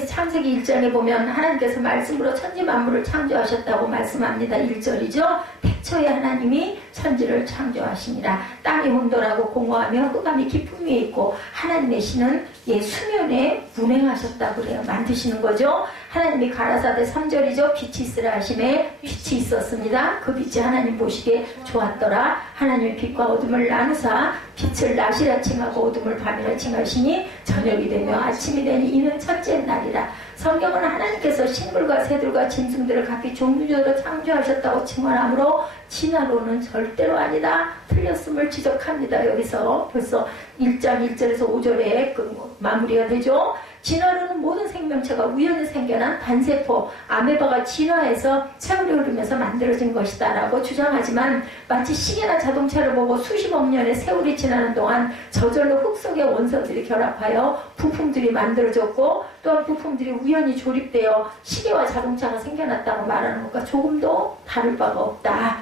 창세기 1장에 보면 하나님께서 말씀으로 천지 만물을 창조하셨다고 말씀합니다. 1절이죠. 태초에 하나님이 천지를 창조하시니라. 땅이 혼돈하고 공허하며 흑암이 깊음 위에 있고 하나님의 신은 수면에 운행하셨다고 그래요. 만드시는 거죠. 하나님이 가라사대 3절이죠. 빛이 있으라 하심에 빛이 있었습니다. 그 빛이 하나님 보시기에 좋았더라. 하나님의 빛과 어둠을 나누사 빛을 낮이라 칭하고 어둠을 밤이라 칭하시니 저녁이 되며 아침이 되니 이는 첫째 날이라. 성경은 하나님께서 식물과 새들과 짐승들을 각기 종류대로 창조하셨다고 칭언하므로 진화론은 절대로 아니다. 틀렸음을 지적합니다. 여기서 벌써 1장 1절에서 5절에 마무리가 되죠. 진화론은 모든 생명체가 우연히 생겨난 단세포 아메바가 진화해서 세월이 흐르면서 만들어진 것이다 라고 주장하지만 마치 시계나 자동차를 보고 수십억 년의 세월이 지나는 동안 저절로 흙 속의 원소들이 결합하여 부품들이 만들어졌고 또한 부품들이 우연히 조립되어 시계와 자동차가 생겨났다고 말하는 것과 조금도 다를 바가 없다.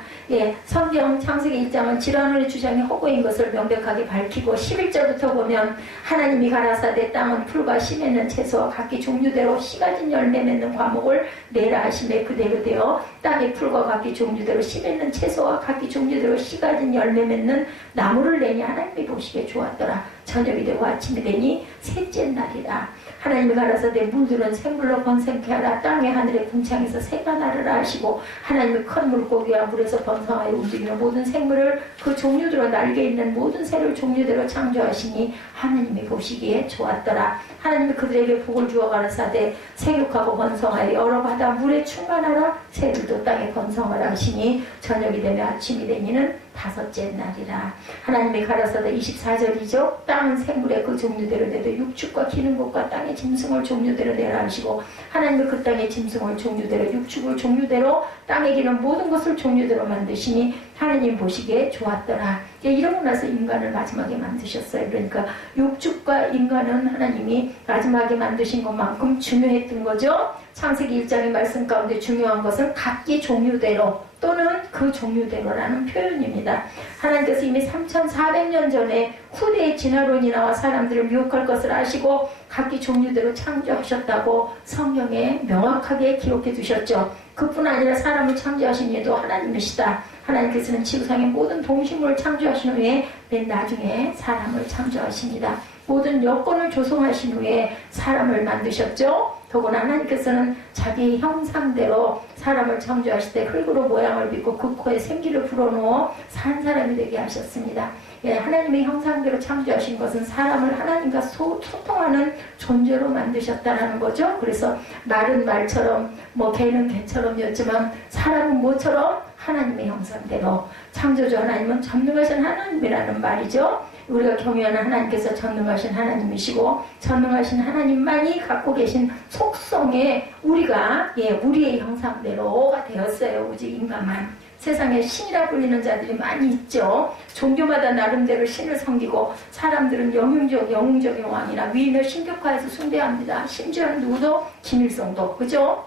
성경 창세기 1장은 진화론의 주장이 허구인 것을 명백하게 밝히고 11절부터 보면 하나님이 가라사대 땅은 풀과 씨 맺는 채소와 각기 종류대로 씨 가진 열매 맺는 과목을 내라 하심에 그대로 되어 땅의 풀과 각기 종류대로 씨 맺는 채소와 각기 종류대로 씨 가진 열매 맺는 나무를 내니 하나님이 보시기에 좋았더라. 저녁이 되고 아침이 되니 셋째 날이라. 하나님이 가라사대 물들은 생물로 번성케 하라. 땅의 하늘의 궁창에서 새가 나르라 하시고 하나님이 큰 물고기와 물에서 번성하여 움직이는 모든 생물을 그 종류대로 날개 있는 모든 새를 종류대로 창조하시니 하나님이 보시기에 좋았더라. 하나님이 그들에게 복을 주어 가라사대 생육하고 번성하여 여러 바다 물에 충만하라. 새들도 땅에 번성하라 하시니 저녁이 되며 아침이 되니는 5째 날이라. 하나님이 가라사대 24절이죠. 땅은 생물의 그 종류대로 내도 육축과 기는 것과 땅의 짐승을 종류대로 내라 하시고, 하나님이 그 땅의 짐승을 종류대로 육축을 종류대로 땅에 기는 모든 것을 종류대로 만드시니 하나님 보시기에 좋았더라. 이러고 나서 인간을 마지막에 만드셨어요. 그러니까 육축과 인간은 하나님이 마지막에 만드신 것만큼 중요했던 거죠. 창세기 1장의 말씀 가운데 중요한 것은 각기 종류대로 또는 그 종류대로라는 표현입니다. 하나님께서 이미 3400년 전에 후대의 진화론이 나와 사람들을 미혹할 것을 아시고 각기 종류대로 창조하셨다고 성경에 명확하게 기록해 두셨죠. 그뿐 아니라 사람을 창조하신 이도 하나님이시다. 하나님께서는 지구상의 모든 동식물을 창조하신 후에 맨 나중에 사람을 창조하십니다. 모든 여건을 조성하신 후에 사람을 만드셨죠. 더구나 하나님께서는 자기 형상대로 사람을 창조하실 때 흙으로 모양을 빚고 그 코에 생기를 불어넣어 산 사람이 되게 하셨습니다. 예, 하나님의 형상대로 창조하신 것은 사람을 하나님과 소통하는 존재로 만드셨다는 거죠. 그래서 말은 말처럼 개는 개처럼이었지만 사람은 뭐처럼 하나님의 형상대로. 창조주 하나님은 전능하신 하나님이라는 말이죠. 우리가 경외하는 하나님께서 전능하신 하나님이시고 전능하신 하나님만이 갖고 계신 속성에 우리가 우리의 형상대로가 되었어요. 오직 인간만. 세상에 신이라 불리는 자들이 많이 있죠. 종교마다 나름대로 신을 섬기고 사람들은 영웅적인 왕이나 위인을 신격화해서 숭배합니다. 심지어는 누구도 김일성도. 그죠?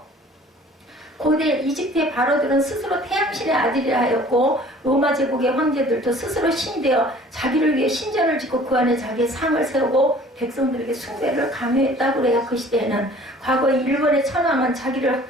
고대 이집트의 바로들은 스스로 태양신의 아들이라 하였고 로마 제국의 황제들도 스스로 신이 되어 자기를 위해 신전을 짓고 그 안에 자기의 상을 세우고 백성들에게 숭배를 강요했다고 그래요. 그 시대에는. 과거에 일본의 천황은 자기를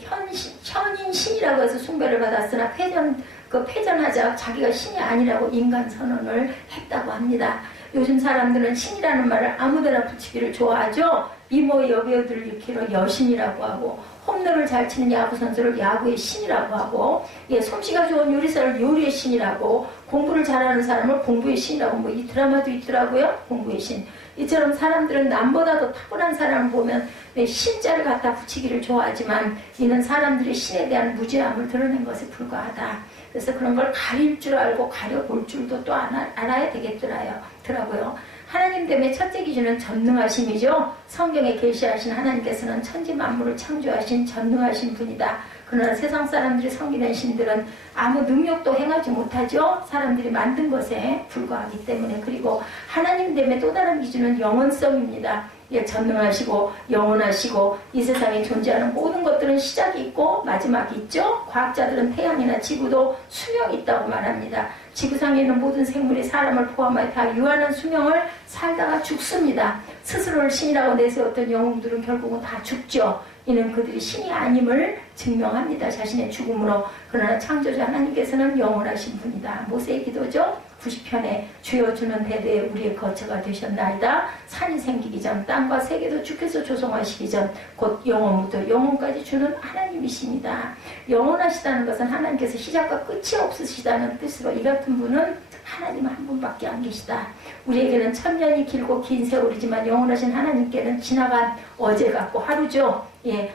현인 신이라고 해서 숭배를 받았으나 패전하자 자기가 신이 아니라고 인간 선언을 했다고 합니다. 요즘 사람들은 신이라는 말을 아무데나 붙이기를 좋아하죠. 미모 여배우들을 일으키러 여신이라고 하고 홈런을 잘 치는 야구 선수를 야구의 신이라고 하고 솜씨가 좋은 요리사를 요리의 신이라고 공부를 잘하는 사람을 공부의 신이라고 이 드라마도 있더라고요. 공부의 신. 이처럼 사람들은 남보다 더 탁월한 사람을 보면 신자를 갖다 붙이기를 좋아하지만 이는 사람들이 신에 대한 무지함을 드러낸 것에 불과하다. 그래서 그런 걸 가릴 줄 알고 가려볼 줄도 또 알아야 되겠더라고요. 하나님 때문에 첫째 기준은 전능하심이죠. 성경에 계시하신 하나님께서는 천지 만물을 창조하신 전능하신 분이다. 그러나 세상 사람들이 섬기는 신들은 아무 능력도 행하지 못하죠. 사람들이 만든 것에 불과하기 때문에. 그리고 하나님 때문에 또 다른 기준은 영원성입니다. 전능하시고 영원하시고 이 세상에 존재하는 모든 것들은 시작이 있고 마지막이 있죠. 과학자들은 태양이나 지구도 수명이 있다고 말합니다. 지구상에 있는 모든 생물이 사람을 포함하여 다 유한한 수명을 살다가 죽습니다. 스스로를 신이라고 내세웠던 영웅들은 결국은 다 죽죠. 이는 그들이 신이 아님을 증명합니다. 자신의 죽음으로. 그러나 창조자 하나님께서는 영원하신 분이다. 모세의 기도죠. 90편에 주여 주는 대대에 우리의 거처가 되셨나이다. 산이 생기기 전 땅과 세계도 주께서 조성하시기 전 곧 영원부터 영원까지 주는 하나님이십니다. 영원하시다는 것은 하나님께서 시작과 끝이 없으시다는 뜻으로 이 같은 분은 하나님 한 분밖에 안 계시다. 우리에게는 천년이 길고 긴 세월이지만 영원하신 하나님께는 지나간 어제 같고 하루죠.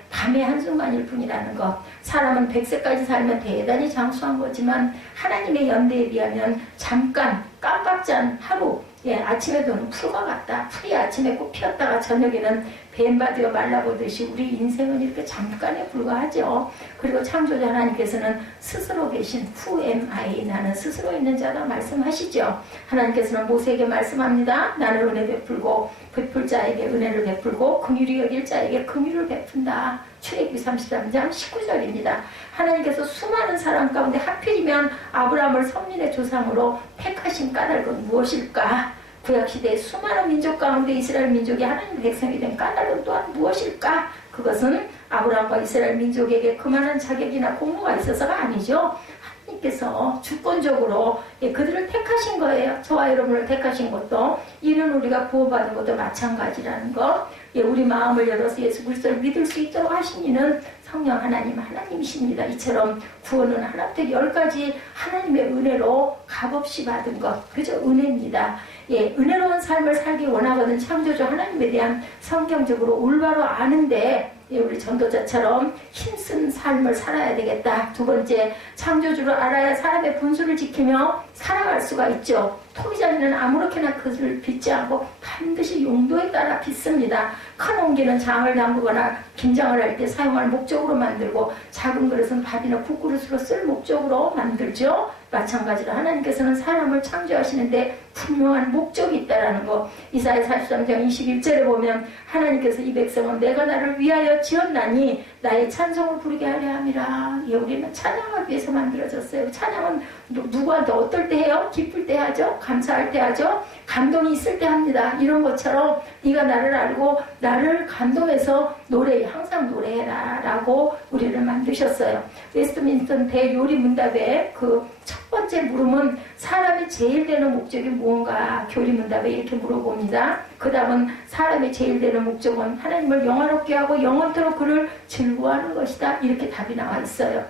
밤의 한순간일 뿐이라는 것. 사람은 100세까지 살면 대단히 장수한 거지만 하나님의 연대에 비하면 잠깐 깜빡잔 하루. 아침에도는 풀과 같다. 풀이 아침에 꽃 피었다가 저녁에는 뱀바되어 말라보듯이 우리 인생은 이렇게 잠깐에 불과하죠. 그리고 창조자 하나님께서는 스스로 계신 Who am I? 나는 스스로 있는 자다 말씀하시죠. 하나님께서는 모세에게 말씀합니다. 나는 은혜 베풀고 베풀 자에게 은혜를 베풀고 긍휼히 여길 자에게 긍휼을 베푼다. 출애굽기 33장 19절입니다. 하나님께서 수많은 사람 가운데 하필이면 아브라함을 선민의 조상으로 택하신 까닭은 무엇일까? 구약시대의 수많은 민족 가운데 이스라엘 민족이 하나님의 백성이 된 까닭은 또한 무엇일까? 그것은 아브라함과 이스라엘 민족에게 그만한 자격이나 공로가 있어서가 아니죠. 하나님께서 주권적으로 그들을 택하신 거예요. 저와 여러분을 택하신 것도 이는 우리가 구원받은 것도 마찬가지라는 것. 우리 마음을 열어서 예수 그리스도를 믿을 수 있도록 하신 이는 성령 하나님이십니다. 이처럼 구원은 하나부터 10가지 하나님의 은혜로 값없이 받은 것. 그죠? 은혜입니다. 은혜로운 삶을 살기 원하거든 창조주 하나님에 대한 성경적으로 올바로 아는데 예, 우리 전도자처럼 힘쓴 삶을 살아야 되겠다. 두 번째, 창조주를 알아야 사람의 분수를 지키며 살아갈 수가 있죠. 토기장이는 아무렇게나 그릇을 빚지 않고 반드시 용도에 따라 빚습니다. 큰 옹기는 장을 담그거나 김장을 할 때 사용할 목적으로 만들고, 작은 그릇은 밥이나 국그릇으로 쓸 목적으로 만들죠. 마찬가지로 하나님께서는 사람을 창조하시는데 분명한 목적이 있다라는 거. 이사야 43장 21절에 보면 하나님께서 이 백성은 내가 나를 위하여 지었나니 나의 찬송을 부르게 하려 함이라. 예, 우리는 찬양을 위해서 만들어졌어요. 찬양은 누구한테 어떨 때 해요? 기쁠 때 하죠? 감사할 때 하죠? 감동이 있을 때 합니다. 이런 것처럼 네가 나를 알고 나를 감동해서 노래, 항상 노래해라 라고 우리를 만드셨어요. 웨스트민스터 대요리 문답에 그 첫 번째 물음은 사람이 제일 되는 목적이 무언가? 교리 문답에 이렇게 물어봅니다. 그 다음은 사람이 제일 되는 목적은 하나님을 영화롭게 하고 영원토록 그를 즐거워하는 것이다. 이렇게 답이 나와 있어요.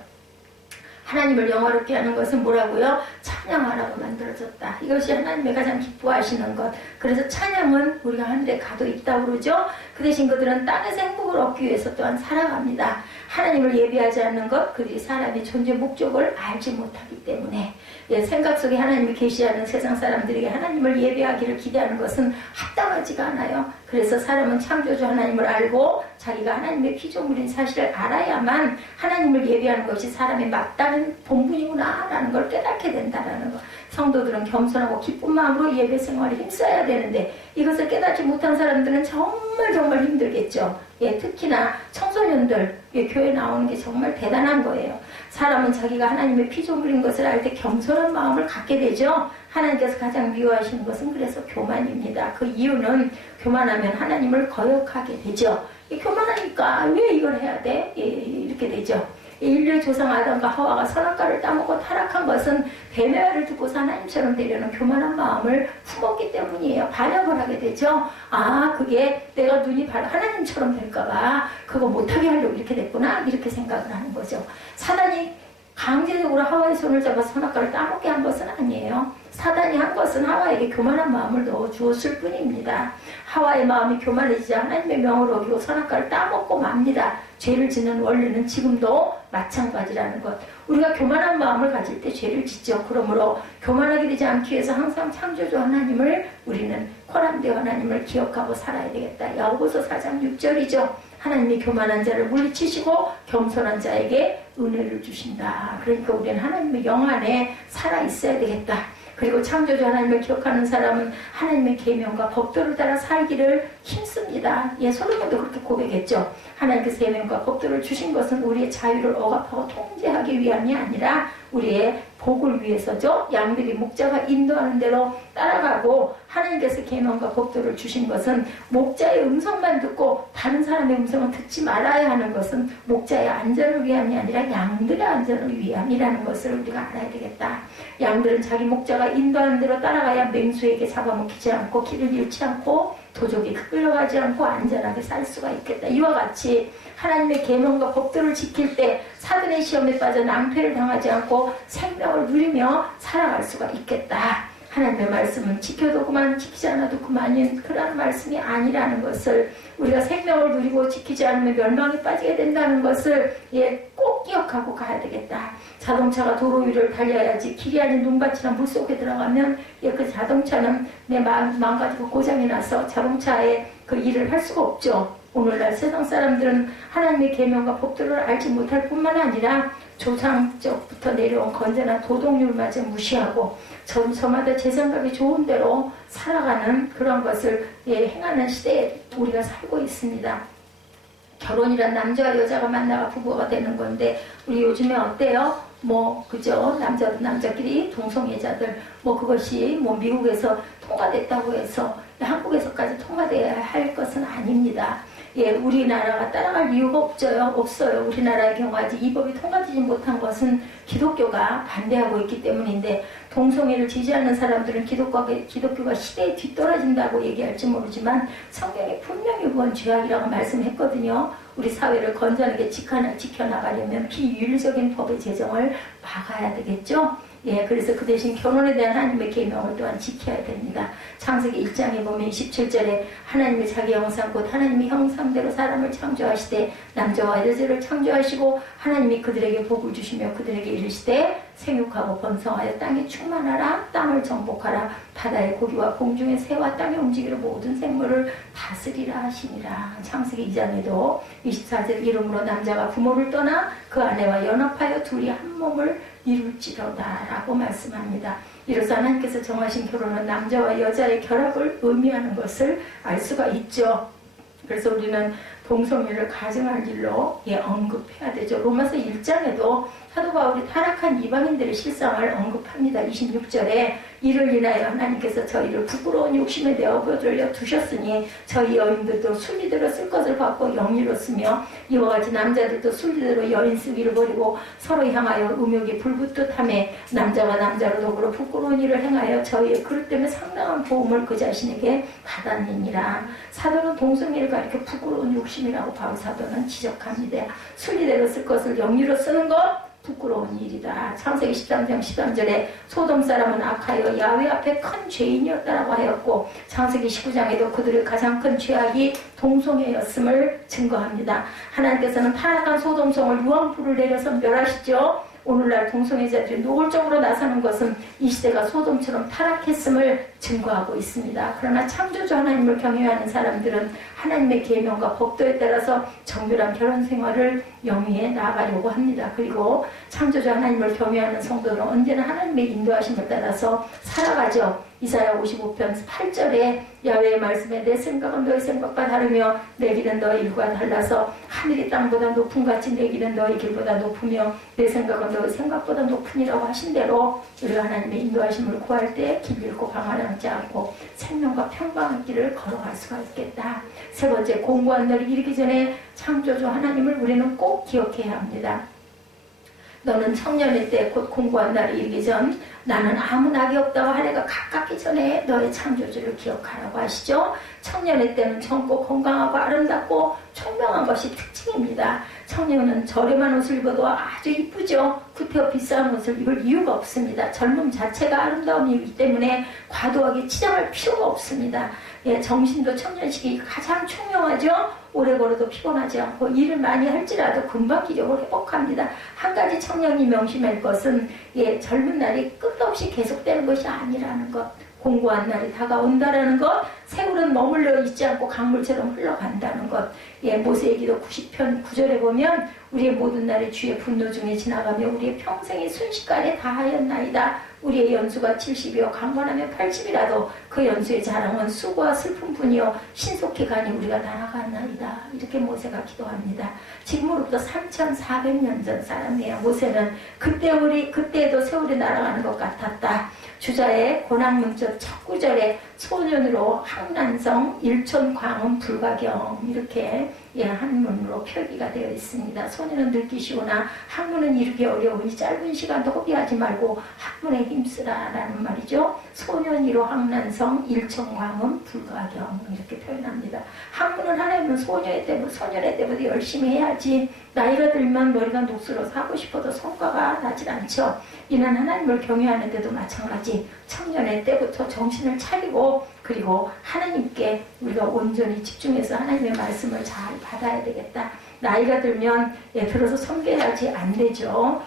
하나님을 영화롭게 하는 것은 뭐라고요? 찬양하라고 만들어졌다. 이것이 하나님의 가장 기뻐하시는 것. 그래서 찬양은 우리가 하늘에 가도 있다고 그러죠. 그 대신 그들은 땅에서 행복을 얻기 위해서 또한 살아갑니다. 하나님을 예배하지 않는 것, 그들이 사람의 존재 목적을 알지 못하기 때문에. 예, 생각 속에 하나님이 계시지 세상 사람들에게 하나님을 예배하기를 기대하는 것은 합당하지가 않아요. 그래서 사람은 창조주 하나님을 알고 자기가 하나님의 피조물인 사실을 알아야만 하나님을 예배하는 것이 사람의 마땅한 본분이구나 라는 걸 깨닫게 된다는 거. 성도들은 겸손하고 기쁜 마음으로 예배 생활에 힘써야 되는데 이것을 깨닫지 못한 사람들은 정말 힘들겠죠. 예, 특히나 청소년들, 예, 교회 나오는 게 정말 대단한 거예요. 사람은 자기가 하나님의 피조물인 것을 알 때 겸손한 마음을 갖게 되죠. 하나님께서 가장 미워하시는 것은 그래서 교만입니다. 그 이유는 교만하면 하나님을 거역하게 되죠. 교만하니까 왜 이걸 해야 돼? 예, 이렇게 되죠. 인류의 조상 아담과 하와가 선악과를 따먹고 타락한 것은 뱀의 듣고서 하나님처럼 되려는 교만한 마음을 품었기 때문이에요. 반역을 하게 되죠. 아, 그게 내가 눈이 하나님처럼 될까봐 그거 못하게 하려고 이렇게 됐구나, 이렇게 생각을 하는 거죠. 사단이 강제적으로 하와의 손을 잡아서 선악과를 따먹게 한 것은 아니에요. 사단이 한 것은 하와에게 교만한 마음을 넣어주었을 뿐입니다. 하와의 마음이 교만해지자 하나님의 명을 어기고 선악과를 따먹고 맙니다. 죄를 짓는 원리는 지금도 마찬가지라는 것. 우리가 교만한 마음을 가질 때 죄를 짓죠. 그러므로 교만하게 되지 않기 위해서 항상 창조주 하나님을, 우리는 코람데오 하나님을 기억하고 살아야 되겠다. 야고보서 4장 6절이죠. 하나님이 교만한 자를 물리치시고 겸손한 자에게 은혜를 주신다. 그러니까 우리는 하나님의 영 안에 살아있어야 되겠다. 그리고 창조주 하나님을 기억하는 사람은 하나님의 계명과 법도를 따라 살기를 힘씁니다. 예, 솔로몬도 그렇게 고백했죠. 하나님께서 계명과 법도를 주신 것은 우리의 자유를 억압하고 통제하기 위함이 아니라 우리의 복을 위해서죠. 양들이 목자가 인도하는 대로 따라가고, 하나님께서 계명과 법도를 주신 것은 목자의 음성만 듣고 다른 사람의 음성은 듣지 말아야 하는 것은 목자의 안전을 위함이 아니라 양들의 안전을 위함이라는 것을 우리가 알아야 되겠다. 양들은 자기 목자가 인도하는 대로 따라가야 맹수에게 잡아먹히지 않고 길을 잃지 않고 도적이 끌려가지 않고 안전하게 살 수가 있겠다. 이와 같이 하나님의 계명과 법도를 지킬 때 사단의 시험에 빠져 낭패를 당하지 않고 생명을 누리며 살아갈 수가 있겠다. 하나님의 말씀은 지켜도 그만, 지키지 않아도 그만인 그런 말씀이 아니라는 것을, 우리가 생명을 누리고 지키지 않으면 멸망에 빠지게 된다는 것을 꼭 기억하고 가야 되겠다. 자동차가 도로 위를 달려야지 길이 아닌 눈밭이나 물속에 들어가면 그 자동차는 망가지고 고장이 나서 자동차에 그 일을 할 수가 없죠. 오늘날 세상 사람들은 하나님의 계명과 법도를 알지 못할 뿐만 아니라 조상적부터 내려온 건전한 도덕률마저 무시하고 저마다 제 생각이 좋은 대로 살아가는 그런 것을 행하는 시대에 우리가 살고 있습니다. 결혼이란 남자와 여자가 만나가 부부가 되는 건데 우리 요즘에 어때요? 그죠? 남자끼리 동성애자들 그것이 미국에서 통과됐다고 해서 한국에서까지 통과돼야 할 것은 아닙니다. 우리나라가 따라갈 이유가 없어요. 우리나라의 경우 아직 이 법이 통과되지 못한 것은 기독교가 반대하고 있기 때문인데, 동성애를 지지하는 사람들은 기독교가 시대에 뒤떨어진다고 얘기할지 모르지만 성경에 분명히 그건 죄악이라고 말씀했거든요. 우리 사회를 건전하게 지켜나가려면 비윤리적인 법의 제정을 막아야 되겠죠. 예, 그래서 그 대신 결혼에 대한 하나님의 계명을 또한 지켜야 됩니다. 창세기 1장에 보면 27절에 하나님이 자기 형상 곧 하나님의 형상대로 사람을 창조하시되 남자와 여자를 창조하시고 하나님이 그들에게 복을 주시며 그들에게 이르시되 생육하고 번성하여 땅에 충만하라. 땅을 정복하라. 바다의 고기와 공중의 새와 땅에 움직이는 모든 생물을 다스리라 하시니라. 창세기 2장에도 24절 이름으로 남자가 부모를 떠나 그 아내와 연합하여 둘이 한 몸을 이룰지로다 라고 말씀합니다. 이로써 하나님께서 정하신 결혼은 남자와 여자의 결합을 의미하는 것을 알 수가 있죠. 그래서 우리는 동성애를 가정할 일로 언급해야 되죠. 로마서 1장에도 사도 바울이 타락한 이방인들의 실상을 언급합니다. 26절에 이를 인하여 하나님께서 저희를 부끄러운 욕심에 내어버려 두셨으니 저희 여인들도 순리대로 쓸 것을 받고 영리로쓰며 이와 같이 남자들도 순리대로 여인 쓰기를 버리고 서로 향하여 음욕이 불붙듯하매 남자가 남자로 더불어 부끄러운 일을 행하여 저희의 그릇 때문에 상당한 보험을 그 자신에게 받았느니라. 사도는 동성애를 가리켜 부끄러운 욕심이라고 바울 사도는 지적합니다. 순리대로 쓸 것을 영리로 쓰는 것 부끄러운 일이다. 창세기 13장 13절에 소돔 사람은 악하여 야훼 앞에 큰 죄인이었다라고 하였고 창세기 19장에도 그들의 가장 큰 죄악이 동성애였음을 증거합니다. 하나님께서는 타락한 소돔성을 유황불을 내려서 멸하시죠. 오늘날 동성애자들이 노골적으로 나서는 것은 이 시대가 소돔처럼 타락했음을 증거하고 있습니다. 그러나 창조주 하나님을 경외하는 사람들은 하나님의 계명과 법도에 따라서 정결한 결혼 생활을 영위해 나아가려고 합니다. 그리고 창조주 하나님을 경외하는 성도는 언제나 하나님의 인도하심을 따라서 살아가죠. 이사야 55편 8절에 야훼의 말씀에 내 생각은 너희 생각과 다르며 내 길은 너희 일과 달라서 하늘이 땅보다 높음같이 내 길은 너희 길보다 높으며 내 생각은 너희 생각보다 높으니라고 하신 대로 우리가 하나님의 인도하심을 구할 때 길 잃고 방황하지 않고 생명과 평강의 길을 걸어갈 수가 있겠다. 세 번째, 공고한 날이 이르기 전에 창조주 하나님을 우리는 꼭 기억해야 합니다. 너는 청년일 때 곧 공고한 날이 이르기 전 나는 아무 낙이 없다고 하래가 가깝기 전에 너의 창조주를 기억하라고 하시죠. 청년의 때는 젊고 건강하고 아름답고 총명한 것이 특징입니다. 청년은 저렴한 옷을 입어도 아주 이쁘죠. 구태여 비싼 옷을 입을 이유가 없습니다. 젊음 자체가 아름다운 이유이기 때문에 과도하게 치장할 필요가 없습니다. 예, 정신도 청년 시기 가장 총명하죠. 오래 걸어도 피곤하지 않고 일을 많이 할지라도 금방 기력을 회복합니다. 한 가지 청년이 명심할 것은 젊은 날이 끝없이 계속되는 것이 아니라는 것. 공고한 날이 다가온다라는 것, 세월은 머물러 있지 않고 강물처럼 흘러간다는 것. 모세의기도 90편 9절에 보면 우리의 모든 날이 주의 분노 중에 지나가며 우리의 평생이 순식간에 다하였나이다. 우리의 연수가 70이요 강건하면 80이라도 그 연수의 자랑은 수고와 슬픔뿐이요 신속히 가니 우리가 날아갔나이다. 이렇게 모세가 기도합니다. 지금으로부터 3400년 전 사람이에요. 모세는 그때에도 세월이 날아가는 것 같았다. 주자의 고난문자 첫 구절에 소년으로 항난성 일촌 광음 불가경 이렇게 한문으로 표기가 되어 있습니다. 소년은 늙기 쉬우나 학문은 이루기 어려우니 짧은 시간도 허비하지 말고 학문에 힘쓰라라는 말이죠. 소년이로 항난성 일촌 광음 불가경 이렇게 표현합니다. 학문은 하나님은 소년의 때보다 열심히 해야지 나이가 들면 머리가 녹슬어서 하고 싶어도 성과가 나질 않죠. 이는 하나님을 경외하는데도 마찬가지 청년의 때부터 정신을 차리고 그리고 하나님께 우리가 온전히 집중해서 하나님의 말씀을 잘 받아야 되겠다. 나이가 들면 들어서 섬겨야지 안 되죠.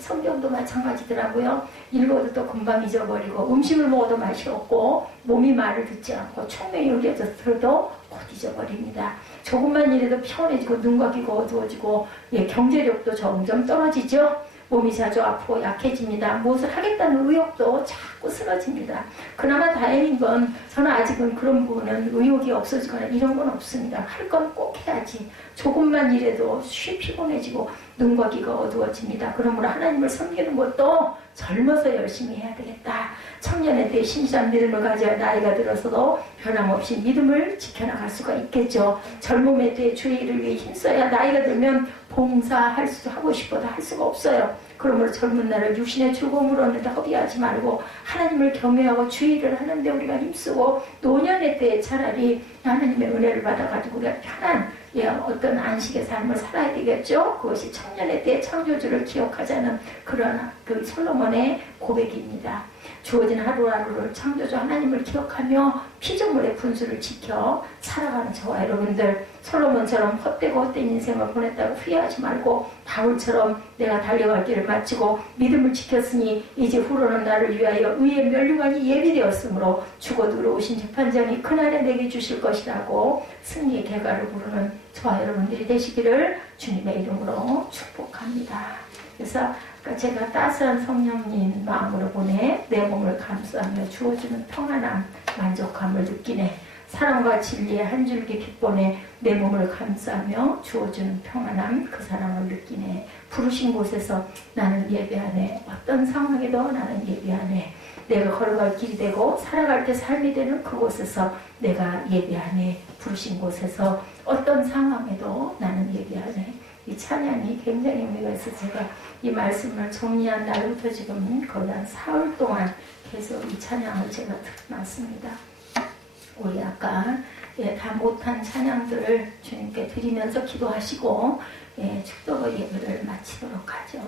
성경도 마찬가지더라고요. 읽어도 또 금방 잊어버리고 음식을 먹어도 맛이 없고 몸이 말을 듣지 않고 총명이 울려져서 들어도 곧 잊어버립니다. 조금만 일해도 피곤해지고 눈과 귀가 어두워지고 경제력도 점점 떨어지죠. 몸이 자주 아프고 약해집니다. 무엇을 하겠다는 의욕도 자꾸 쓰러집니다. 그나마 다행인 건 저는 아직은 그런 부분은 의욕이 없어지거나 이런 건 없습니다. 할 건 꼭 해야지. 조금만 일해도 쉬 피곤해지고 눈과 귀가 어두워집니다. 그러므로 하나님을 섬기는 것도 젊어서 열심히 해야 되겠다. 청년의 때 신실한 믿음을 가져야 나이가 들어서도 변함없이 믿음을 지켜나갈 수가 있겠죠. 젊음의 때 주의 일을 위해 힘써야 나이가 들면 봉사할 수도 하고 싶어도 할 수가 없어요. 그러므로 젊은 날을 육신의 즐거움으로 얻는다 허비하지 말고 하나님을 경외하고 주의 일을 하는데 우리가 힘쓰고 노년의 때에 차라리 하나님의 은혜를 받아가지고 우리가 편한 예, 어떤 안식의 삶을 살아야 되겠죠. 그것이 청년의 때 창조주를 기억하자는 그런 그 솔로몬의 고백입니다. 주어진 하루하루를 창조주 하나님을 기억하며 피조물의 분수를 지켜 살아가는 저와 여러분들, 솔로몬처럼 헛되고 헛된 인생을 보냈다고 후회하지 말고 바울처럼 내가 달려갈 길을 마치고 믿음을 지켰으니 이제 후로는 나를 위하여 의의 면류관이 예비되었으므로 죽어도 들어오신 재판장이 그날에 내게 주실 것이라고 승리의 결과를 부르는 저와 여러분들이 되시기를 주님의 이름으로 축복합니다. 그래서 제가 따스한 성령님 마음으로 보내 내 몸을 감싸며 주어주는 평안함, 만족함을 느끼네. 사랑과 진리의 한 줄기 핏본에 내 몸을 감싸며 주어주는 평안함, 그 사랑을 느끼네. 부르신 곳에서 나는 예배하네. 어떤 상황에도 나는 예배하네. 내가 걸어갈 길이 되고 살아갈 때 삶이 되는 그곳에서 내가 예배하네. 부르신 곳에서 어떤 상황에도 나는 예배하네. 이 찬양이 굉장히 의미가 있어서 제가 이 말씀을 정리한 날부터 지금 거의 한 사흘 동안 계속 이 찬양을 제가 들어놨습니다. 우리 아까 다 못한 찬양들을 주님께 드리면서 기도하시고 축도의 예배를 마치도록 하죠.